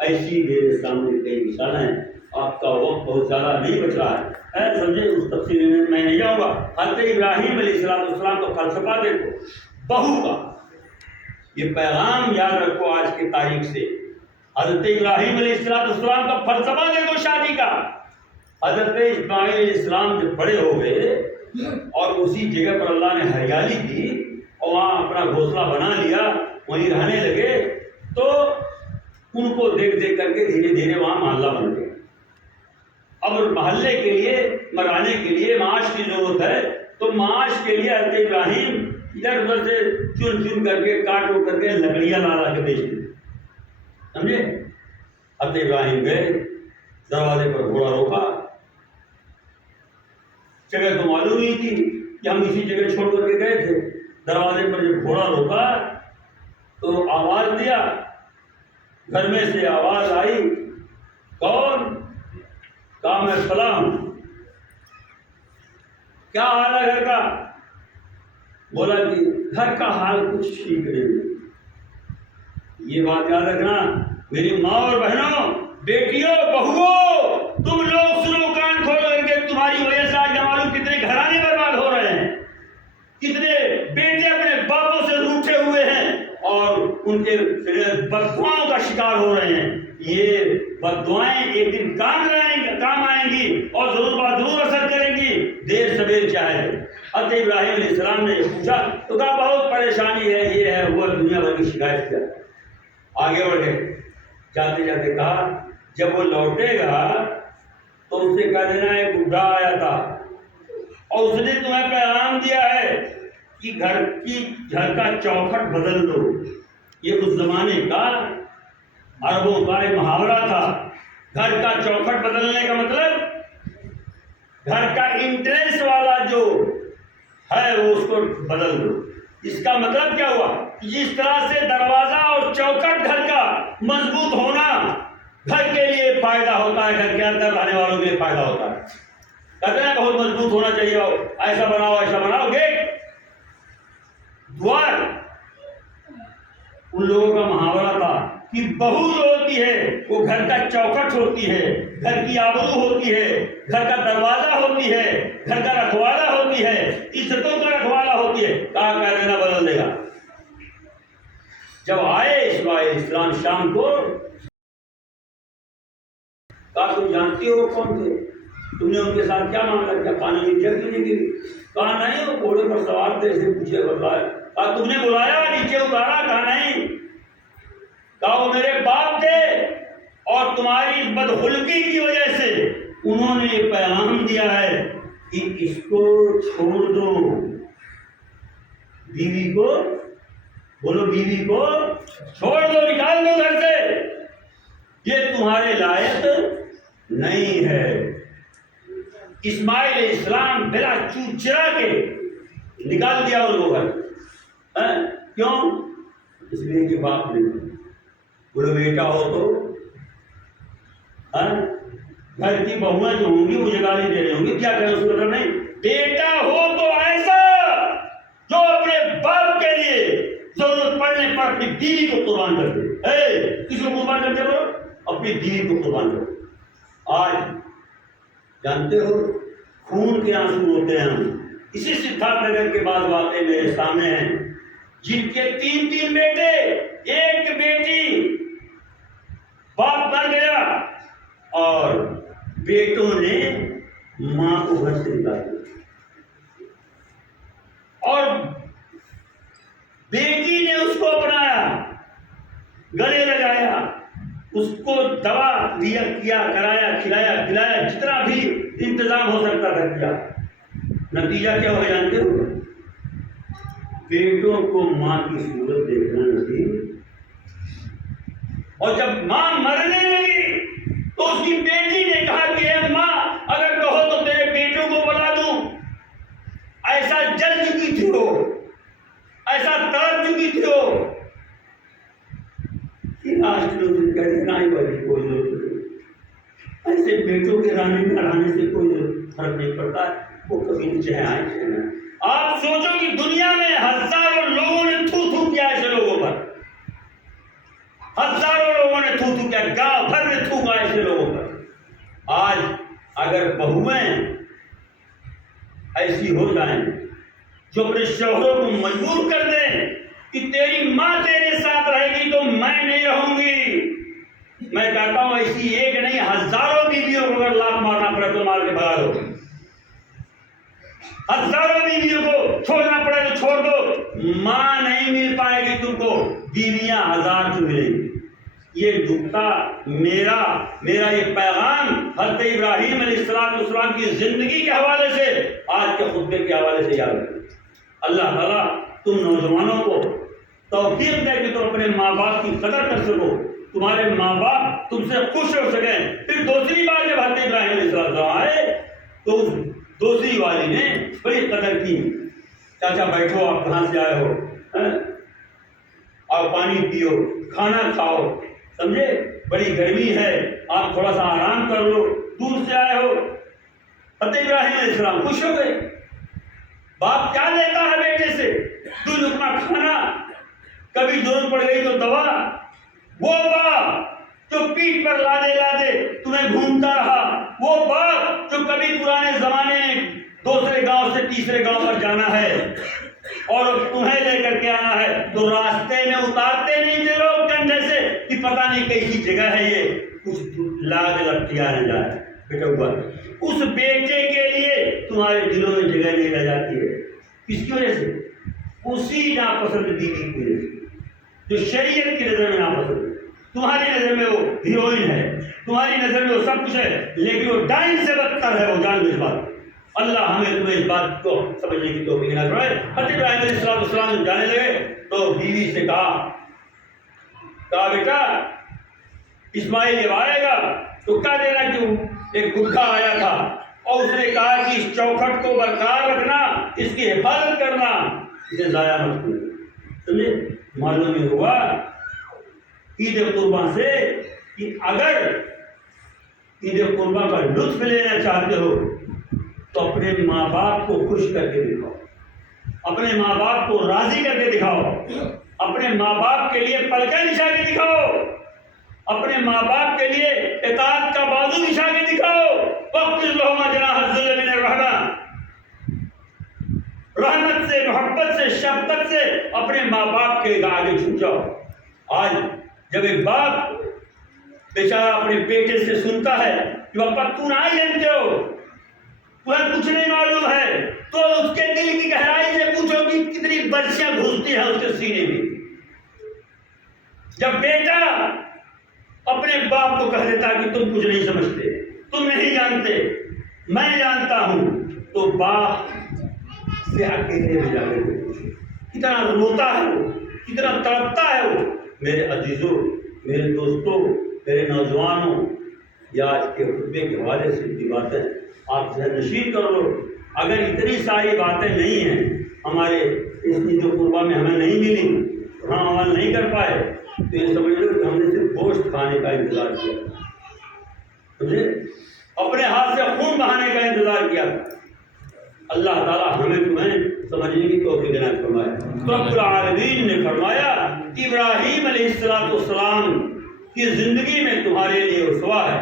ایسی میرے سامنے کئی مثالیں ہیں۔ آپ کا وقت بہت زیادہ نہیں بچ رہا ہے، سمجھے؟ اس تفصیل میں میں نہیں جاؤں گا۔ حضرت ابراہیم علیہ السلام کا فلسفہ دیکھو بہو کا، یہ پیغام یاد رکھو آج کی تاریخ سے۔ حضرت ابراہیم علیہ السلام کا فلسفہ دیکھو شادی کا۔ حضرت اسماعیل علیہ السلام جب بڑے ہو گئے اور اسی جگہ پر اللہ نے ہریالی دی اور وہاں اپنا گھونسلہ بنا لیا، وہیں رہنے لگے، تو ان کو دیکھ دیکھ کر کے دھیرے دھیرے وہاں محلہ بن گیا۔ اب محلے کے لیے، مرانے کے لیے معاش کی ضرورت ہے، تو معاش کے لیے حضرت ابراہیم ادھر ادھر سے چن چن کر کے کاٹ اٹھ کر کے لکڑیاں لا کے بیچ دی۔ سمجھے؟ حضرت ابراہیم گئے، دروازے پر گھوڑا روکا، جگہ تو معلوم نہیں تھی کہ ہم اسی جگہ چھوڑ کر کے گئے تھے، دروازے پر جب گھوڑا روکا تو آواز دیا، گھر میں سے آواز آئی، کون؟ کہا میں فلاں ہوں۔ کیا حال ہے گھر کا؟ بولا کہ گھر کا حال کچھ ٹھیک نہیں۔ یہ بات یاد رکھنا میری ماں اور بہنوں، بیٹیوں، بہوؤں، تم لوگ سنو کان کھول کر کے، تمہاری وجہ سے آج معلوم کتنے گھرانے برباد ہو رہے ہیں، کتنے بیٹے اپنے باپوں سے روٹھے ہوئے ہیں اور ان کے بددعاؤں کا شکار ہو رہے ہیں۔ یہ بددعائیں ایک دن کام آئیں گی اور ضرور بات ضرور اثر کریں گی، دیر سویر چاہے۔ حضرت ابراہیم علیہ السلام نے پوچھا تو کہا بہت پریشانی ہے، یہ ہے وہ، دنیا بھر کی شکایت کیا۔ آگے بڑھے، جاتے جاتے کہا جب وہ لوٹے گا تو ان سے کہہ دینا ایک بڈھا آیا تھا اور اس نے تمہیں پیغام دیا ہے کہ گھر کا چوکھٹ بدل دو۔ یہ اس زمانے کا عربوں کا ایک محاورہ تھا۔ گھر کا چوکھٹ بدلنے کا مطلب گھر کا انٹرنس والا جو ہے وہ اس کو بدل دو۔ اس کا مطلب کیا ہوا؟ جس طرح سے دروازہ اور چوکھٹ گھر کا مضبوط ہونا گھر کے لیے فائدہ ہوتا ہے، گھر کے اندر رہنے والوں کے لیے فائدہ ہوتا ہے۔ کہتے ہیں بہت مضبوط ہونا چاہیے، ایسا بناؤ گیٹ دوار۔ ان لوگوں کا محاورہ تھا کہ بہو جو ہوتی ہے وہ گھر کا چوکھٹ ہوتی ہے، گھر کی آبرو ہوتی ہے، گھر کا دروازہ ہوتی ہے، گھر کا رکھوالا ہوتی ہے، عزتوں کا رکھوالا ہوتی ہے۔ کہا کہہ دینا بدل دے گا۔ جب آئے اسماعیل علیہ السلام شام کو، کہا تم جانتی ہو کون تھے؟ تم نے ان کے ساتھ کیا معاملہ کیا؟ پانی کی جگ نہیں گری؟ کہا نہیں، وہ گھوڑے پر سوار تھے، اسے پوچھے بتائے۔ کہا تم نے بلایا نیچے اتارا؟ کہا نہیں۔ کہا وہ میرے باپ تھے اور تمہاری اس بدخلقی کی وجہ سے انہوں نے یہ پیغام دیا ہے کہ اس کو چھوڑ دو، بیوی کو، بولو بیوی کو چھوڑ دو، نکال دو گھر سے، یہ تمہارے لائق نہیں ہے۔ اسماعیل علیہ السلام بلا چوچرا کے نکال دیا ان کو گھر۔ کیوں؟ اس لیے کہ باپ نہیں۔ بولو بیٹا ہو تو گھر کی بہویں جو ہوں گی مجھے گالی دے رہی ہوں گی، کیا کریں اس کو؟ نہیں، بیٹا ہو تو ایسا جو اپنے باپ کے لیے ضرورت پڑنے پر اپنی بیوی کو قربان کر دے۔ کس کو قربان کر دے؟ بولو اپنی بیوی کو قربان کر دے۔ آج جانتے ہو خون کے آنسو ہوتے ہیں ہم۔ اسی سدھارتھ نگر کے بعض واقعے میرے سامنے ہیں، جن کے تین بیٹے، ایک بیٹی، باپ مر گیا اور بیٹوں نے ماں کو گھر سے نکال دیا، اور بیٹی نے اس کو اپنایا، گلے لگایا، اس کو دوا دیا، کیا، کرایا، کھلایا پلایا، جتنا بھی انتظام ہو سکتا تھا کیا۔ نتیجہ کیا ہو جانتے ہو؟ بیٹوں کو ماں کی صورت دیکھنا نصیب، اور جب ماں مرنے لگی تو اس کی بیٹی نے کہا کہ اے ماں اگر کہو تو تیرے بیٹوں کو بلا دوں۔ ایسا جل چکی تھی وہ، ایسا تڑپ چکی تھی وہ کہ آج لوگ کہتے ہیں کوئی ضرورت نہیں، ایسے بیٹوں کے رہنے سے کوئی فرق نہیں پڑتا، وہ کبھی نیچے آئے چاہے نہ۔ آپ سوچو کہ دنیا میں ہزاروں لوگوں نے تھو کیا ایسے لوگوں پر، ہزاروں لوگوں نے تھو کیا، گاؤں بھر میں تھوکا ایسے لوگوں پر۔ آج اگر بہویں ایسی ہو جائیں جو اپنے شوہروں کو مجبور کر دیں کہ تیری ماں تیرے ساتھ رہے گی تو میں نہیں رہوں گی، میں کہتا ہوں ایسی ایک نہیں ہزاروں بیویوں کو اگر لات مارنا پڑے تو مار کے بھگا دو، ہزاروں بیویوں کو چھوڑنا پڑے تو چھوڑ دو، ماں نہیں مل پائے گی تم کو، بیویاں ہزار تو ملیں گی۔ یہ نکتہ میرا یہ پیغام حضرت ابراہیم علیہ السلام کی زندگی کے حوالے سے، آج کے خطبے کے حوالے سے یاد رکھیں۔ اللہ تعالیٰ تم نوجوانوں کو توفیق دے کہ تم اپنے ماں باپ کی قدر کر سکو، تمہارے ماں باپ تم سے خوش ہو سکیں۔ پھر دوسری بار جب حضرت ابراہیم علیہ السلام آئے تو اس دوسری والی نے بڑی قدر کی، چاچا بیٹھو، آپ کہاں سے آئے ہو، آپ پانی پیو، کھانا کھاؤ، سمجھے بڑی گرمی ہے، آپ تھوڑا سا آرام کر لو، دور سے آئے ہو۔ حضرت ابراہیم علیہ السلام خوش ہو گئے۔ باپ کیا لیتا ہے بیٹے سے؟ 2 لقمہ کھانا، کبھی ضرورت پڑ گئی تو دوا۔ وہ باپ جو پیٹھ پر لادے لادے تمہیں گھومتا رہا، وہ باپ جو کبھی پرانے زمانے میں دوسرے گاؤں سے تیسرے گاؤں پر جانا ہے اور تمہیں لے کر کے آنا ہے تو راستے میں اتارتے نہیں تھے لوگ کندھے سے کہ پتہ نہیں کیسی جگہ ہے، یہ کچھ لاگ لگتیا نہ جائے بیٹا ہوا۔ اس بیٹے کے لیے تمہارے دلوں میں جگہ نہیں رہ جاتی ہے، کس کی وجہ سے؟ اسی ناپسندیدگی کی وجہ سے جو شریعت کی نظر میں ناپسند ہے۔ تمہاری نظر میں وہ ہیروئن ہے، تمہاری نظر میں وہ سب کچھ ہے، لیکن وہ ڈائن سے بدتر ہے، وہ جان اس بات۔ اللہ ہمیں تمہیں اس بات کو سمجھنے کی توفیق عطا فرمائے۔ حضرت ابراہیم علیہ السلام جانے لگے تو بیوی سے کہا بیٹا اسماعیل جب آئے گا تو کہہ دینا کہ ایک بڈھا آیا تھا اور اس نے کہا کہ اس چوکھٹ کو برقرار رکھنا، اس کی حفاظت کرنا، اسے ضائع مت کرنا۔ سمجھے؟ معلوم یہ ہوا عید قربان سے کہ اگر عید قربان کا لطف لینا چاہتے ہو تو اپنے ماں باپ کو خوش کر کے دکھاؤ، اپنے ماں باپ کو راضی کر کے دکھاؤ، اپنے ماں باپ کے لیے پلکیں بچھا کے دکھاؤ، اپنے ماں باپ کے لیے اطاعت کا بازو بچھا کے دکھاؤ۔ وَاخْفِضْ لَهُمَا جَنَاحَ الذُّلِّ مِنَ الرَّحْمَةِ، رحمت سے، محبت سے، شفقت سے اپنے ماں باپ کے آگے جھک جاؤ۔ آج جب ایک باپ بیچارہ اپنے بیٹے سے سنتا ہے کہ پاپا تو نہ جانتے ہو، تمہیں کچھ نہیں معلوم ہے، تو اس کے دل کی گہرائی سے پوچھو کہ کتنی برسیاں گھستی ہیں اس کے سینے میں۔ جب بیٹا اپنے باپ کو کہہ دیتا کہ تم کچھ نہیں سمجھتے، تم نہیں جانتے، میں جانتا ہوں، تو باپ سے اکیلے میں جا کے کتنا روتا ہے وہ، کتنا تڑپتا ہے وہ۔ میرے عزیزوں، میرے دوستوں، میرے نوجوانوں، یہ آج کے خطبے کے حوالے سے کی باتیں آپ ذہن نشین کر لو۔ اگر اتنی ساری باتیں نہیں ہیں ہمارے اس عید قربان میں ہمیں نہیں ملی، ہم عمل نہیں کر پائے، تو یہ سمجھ لو کہ ہم نے صرف گوشت کھانے کا انتظار کیا، سمجھے، اپنے ہاتھ سے خون بہانے کا انتظار کیا۔ اللہ تعالیٰ ہمیں تمہیں سمجھنے کی توفیق عنایت فرمائے۔ تو رب العالمین نے فرمایا کہ ابراہیم علیہ السلام کی زندگی میں تمہارے لیے رسوا ہے۔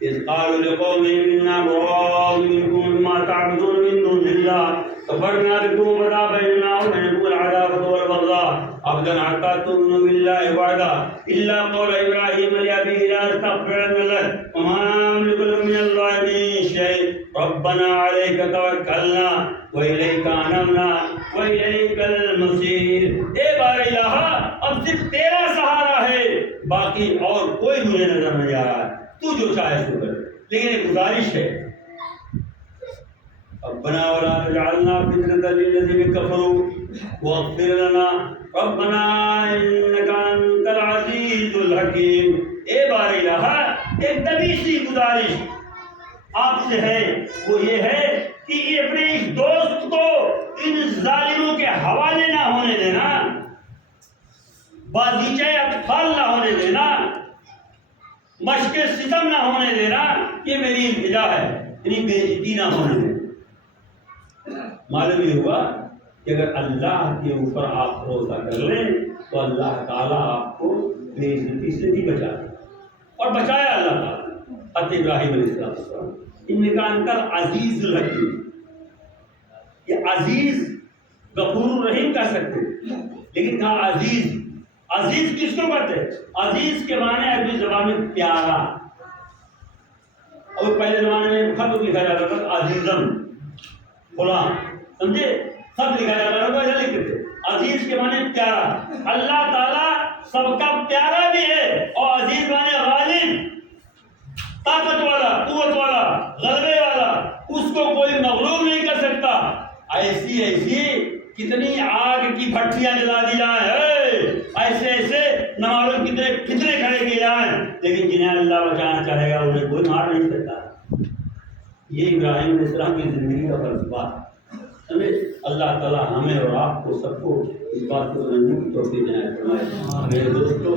اذ قالوا لقوم انا براء منكم مما تعبدون من دون الله كفرنا بكم وبدا بيننا وبينكم العداوة والبغضاء أبدا حتى تؤمنوا بالله وحده إلا قول إبراهيم لأبيه لا أستغفرن لك وما أملك لكم من الله من شيء ربنا عليك توكلنا وإليك أنبنا وإليك المصير۔ اے بار الہ، اب صرف تیرا سہارا ہے، باقی اور کوئی مجھے نظر نہیں آ رہا ہے، تو جو چاہے سو کر۔ لیکن ایک گزارش ہے، ربنا ولا تجعلنا فتنة للذين كفروا واغفر لنا ربنا انك انت العزيز الحكيم۔ اے بار الہ، ایک نبی سی گزارش آپ سے ہے، وہ یہ ہے کہ اپنے اس دوست کو ان ظالموں کے حوالے نہ ہونے دینا، بازیچہ اطفال نہ ہونے دینا، مشق ستم نہ ہونے دینا۔ یہ میری التجا ہے، یعنی بے عزتی نہ ہونے دینا۔ معلوم یہ ہوا کہ اگر اللہ کے اوپر آپ بھروسہ کر لیں تو اللہ تعالیٰ آپ کو بے عزتی سے بھی بچا دے، اور بچایا اللہ تعالیٰ حضرت ابراہیم علیہ السلام۔ ان کا انکر عزیز الحکیم، یہ عزیز غفور الرحیم کہہ سکتے ہیں، لیکن کہا عزیز۔ عزیز کس کو کہتے ہیں؟ عزیز کے معنی عربی زبان میں پیارا، اور پہلے زمانے میں خط لکھا جاتا تھا عزیزم فلاں، سمجھے، خط لکھا جاتا تھا ایسا لکھتے تھے۔ عزیز کے معنی پیارا، اللہ تعالیٰ سب کا پیارا بھی ہے، اور عزیز معنی غالب، طاقت والا، قوت والا، غلبے والا، اس کو کوئی مغلوب نہیں کر سکتا۔ ایسی ایسی کتنی آگ کی بھٹیاں جلا دی جائیں، ایسے ایسے نہ معلوم کتنے فتنے کھڑے کیے جائیں، لیکن جنہیں اللہ بچانا چاہے گا انہیں کوئی مار نہیں سکتا۔ یہ ابراہیم علیہ السلام کی زندگی کا فلسفہ ہے، سمجھے۔ اللہ تعالیٰ ہمیں اور آپ کو سب کو اس بات کو سمجھنے کی توفیق عنایت فرمائے۔ میرے دوستوں،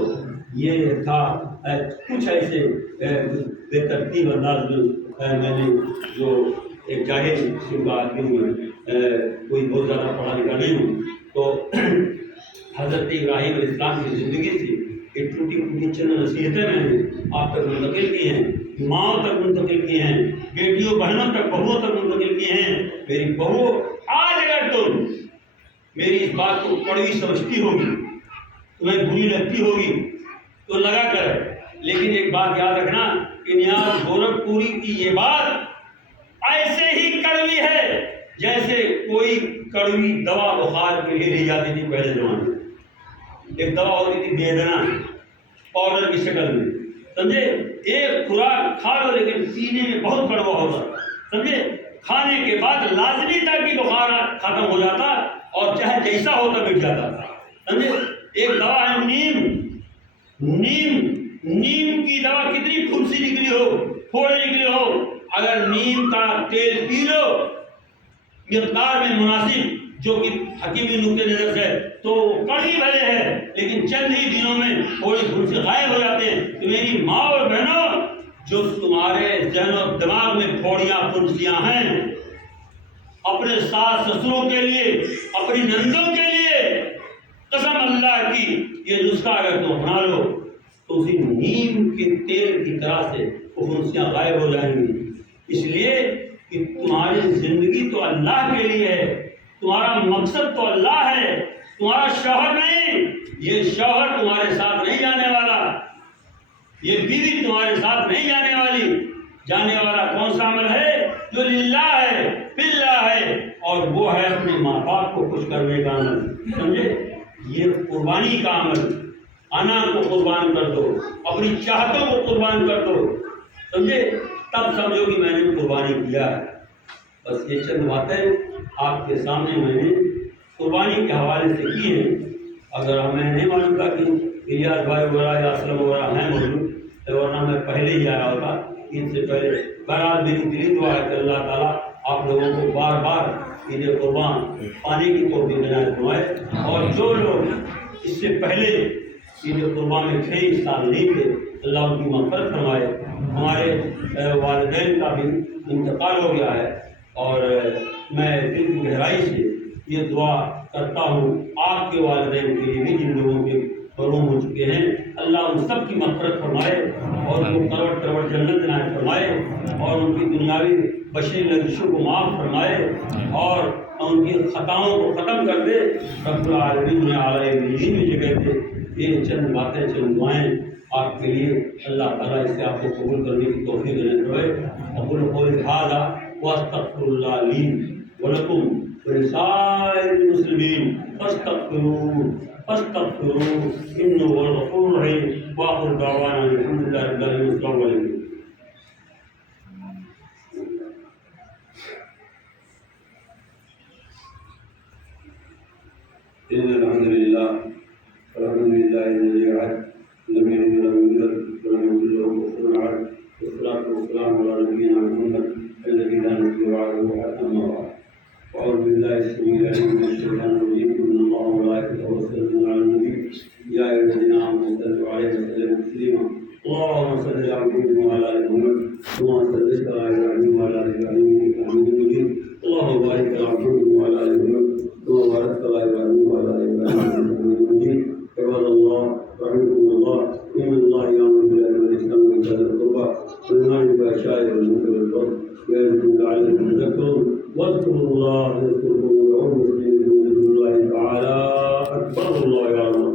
یہ تھا کچھ ایسے بے ترتیب انداز میں میں نے جو ایک جاہل قسم کا آدمی ہوں، کوئی بہت زیادہ پڑھا لکھا نہیں ہوں، تو حضرت ابراہیم علیہ السلام کی زندگی سے ایک ٹوٹی پھوٹی چند نصیحتیں میں نے آپ تک منتقل کی ہیں، ماؤں تک منتقل کی ہیں، بیٹیوں بہنوں تک، بہوؤں تک منتقل کی ہیں۔ میری بہو، آج اگر تم میری اس بات کو کڑوی سمجھتی ہوگی، تمہیں بری لگتی ہوگی تو لگا کر، لیکن ایک بات یاد رکھنا کہ نیاز گورکھپوری کی یہ بات ایسے ہی کڑوی ہے جیسے کوئی کڑوی دوا بخار کے لیے لی جاتی تھی پہلے زمانے میں۔ ایک دوا ہوتی تھی بیدنا، پاؤڈر کی شکل میں، سمجھے؟ ایک خوراک کھا لو لیکن پینے میں بہت کڑوا ہوتا، سمجھے؟ کھانے کے بعد لازمی تھا کہ بخار ختم ہو جاتا اور چاہے جیسا ہوتا مٹ جاتا، سمجھے؟ ایک دوا ہے نیم کی دوا کتنی پھنسی نکلی ہو، پھوڑے نکلی ہو، اگر نیم کا تیل پی لو مقدار میں مناسب، جو کہ حکیمی نقطۂ نظر سے تو کڑی بھلے ہے لیکن چند ہی دنوں میں تھوڑی پھنسی غائب ہو جاتے ہیں۔ تو میری ماں اور بہنوں، جو تمہارے ذہن و دماغ میں پھوڑیاں پھنسیاں ہیں، اپنے ساس سسروں کے لیے، اپنی نندوں کے لیے قسم اللہ کی یہ نسخہ اگر تم اپنا لو تو اسی نیم کے تیل کی طرح سے وہ پھنسیاں غائب ہو جائیں گی۔ اس لیے کہ تمہاری زندگی تو اللہ کے لیے ہے، تمہارا مقصد تو اللہ ہے، تمہارا شوہر نہیں۔ یہ شوہر تمہارے ساتھ نہیں جانے والا، یہ بیوی تمہارے ساتھ نہیں جانے والی۔ جانے والا کون سا عمل ہے؟ جو للہ ہے، باللہ ہے، اور وہ ہے اپنے ماں باپ کو خوش کرنے کا عمل، سمجھے؟ یہ قربانی کا عمل، انا کو قربان کر دو، اپنی چاہتوں کو قربان کر دو، سمجھے؟ تب سمجھو کہ میں نے قربانی کیا ہے۔ بس یہ چند باتیں آپ کے سامنے میں نے قربانی کے حوالے سے کی ہیں۔ اگر ہمیں نہیں معلوم تھا کہ الیاس بھائی وغیرہ یا اسلم وغیرہ ہیں موجود، ورنہ میں پہلے ہی آیا ہوتا عید سے پہلے۔ بہرحال میری دلی دعا ہے کہ اللہ تعالیٰ آپ لوگوں کو بار بار عید قربان پانے کی توفیق عنایت فرمائے، اور جو لوگ اس سے پہلے عید قربان میں تھے، اس سال نہیں تھے، اللہ ان کی مغفرت فرمائے۔ ہمارے والدین کا بھی انتقال ہو گیا ہے، اور میں دل کی گہرائی سے یہ دعا کرتا ہوں آپ کے والدین کے لیے بھی جن لوگوں کے محروم ہو چکے ہیں، اللہ ان سب کی مغفرت فرمائے اور ان کو کروڑ کروڑ جنت عنایت فرمائے، اور ان کی دنیاوی بشری لغزشوں کو معاف فرمائے، اور ان کی خطاؤں کو ختم کر دے۔ رب العالمین نے اعلیٰ علیین میں جگہ دے۔ یہ چند باتیں، چند دعائیں آپ کے لیے، اللہ تعالیٰ اس سے آپ کو قبول کرنے کی توفیق عنایت فرمائے۔ اقول قولی ھذا واستغفر اللہ لی ولکم ولسائر المسلمین فاستغفروہ انہ هو الغفور الرحیم۔ وآخر دعوانا الحمد للہ رب العالمین۔ السلام علیکم۔ الحمد للہ الذی لم یلد ولم یولد ولم یکن له کفوا احد، والصلاۃ والسلام علی نبینا محمد الذی لا نبی بعدہ احد، اما بعد۔ أعوذ بالله السميع العليم من الشيطان الرجيم، إن الله وملائكته يصلون على النبي يا أيها الذين آمنوا صلوا عليه وسلموا تسليما، اللهم صل على محمد وعلى آل محمد كما صليت على إبراهيم وعلى آل إبراهيم إنك حميد مجيد، اللهم بارك على محمد وعلى آل محمد كما باركت على إبراهيم وعلى آل إبراهيم إنك حميد مجيد۔ عباد الله رحمكم الله، إن الله يأمر بالعدل والإحسان وإيتاء ذي القربى وينهى عن الفحشاء والمنكر والبغي يعظكم لعلكم تذكرون، واذكروا الله يذكركم وادعوه مخلصين له الدين، الله تعالى أكبر، الله يعلم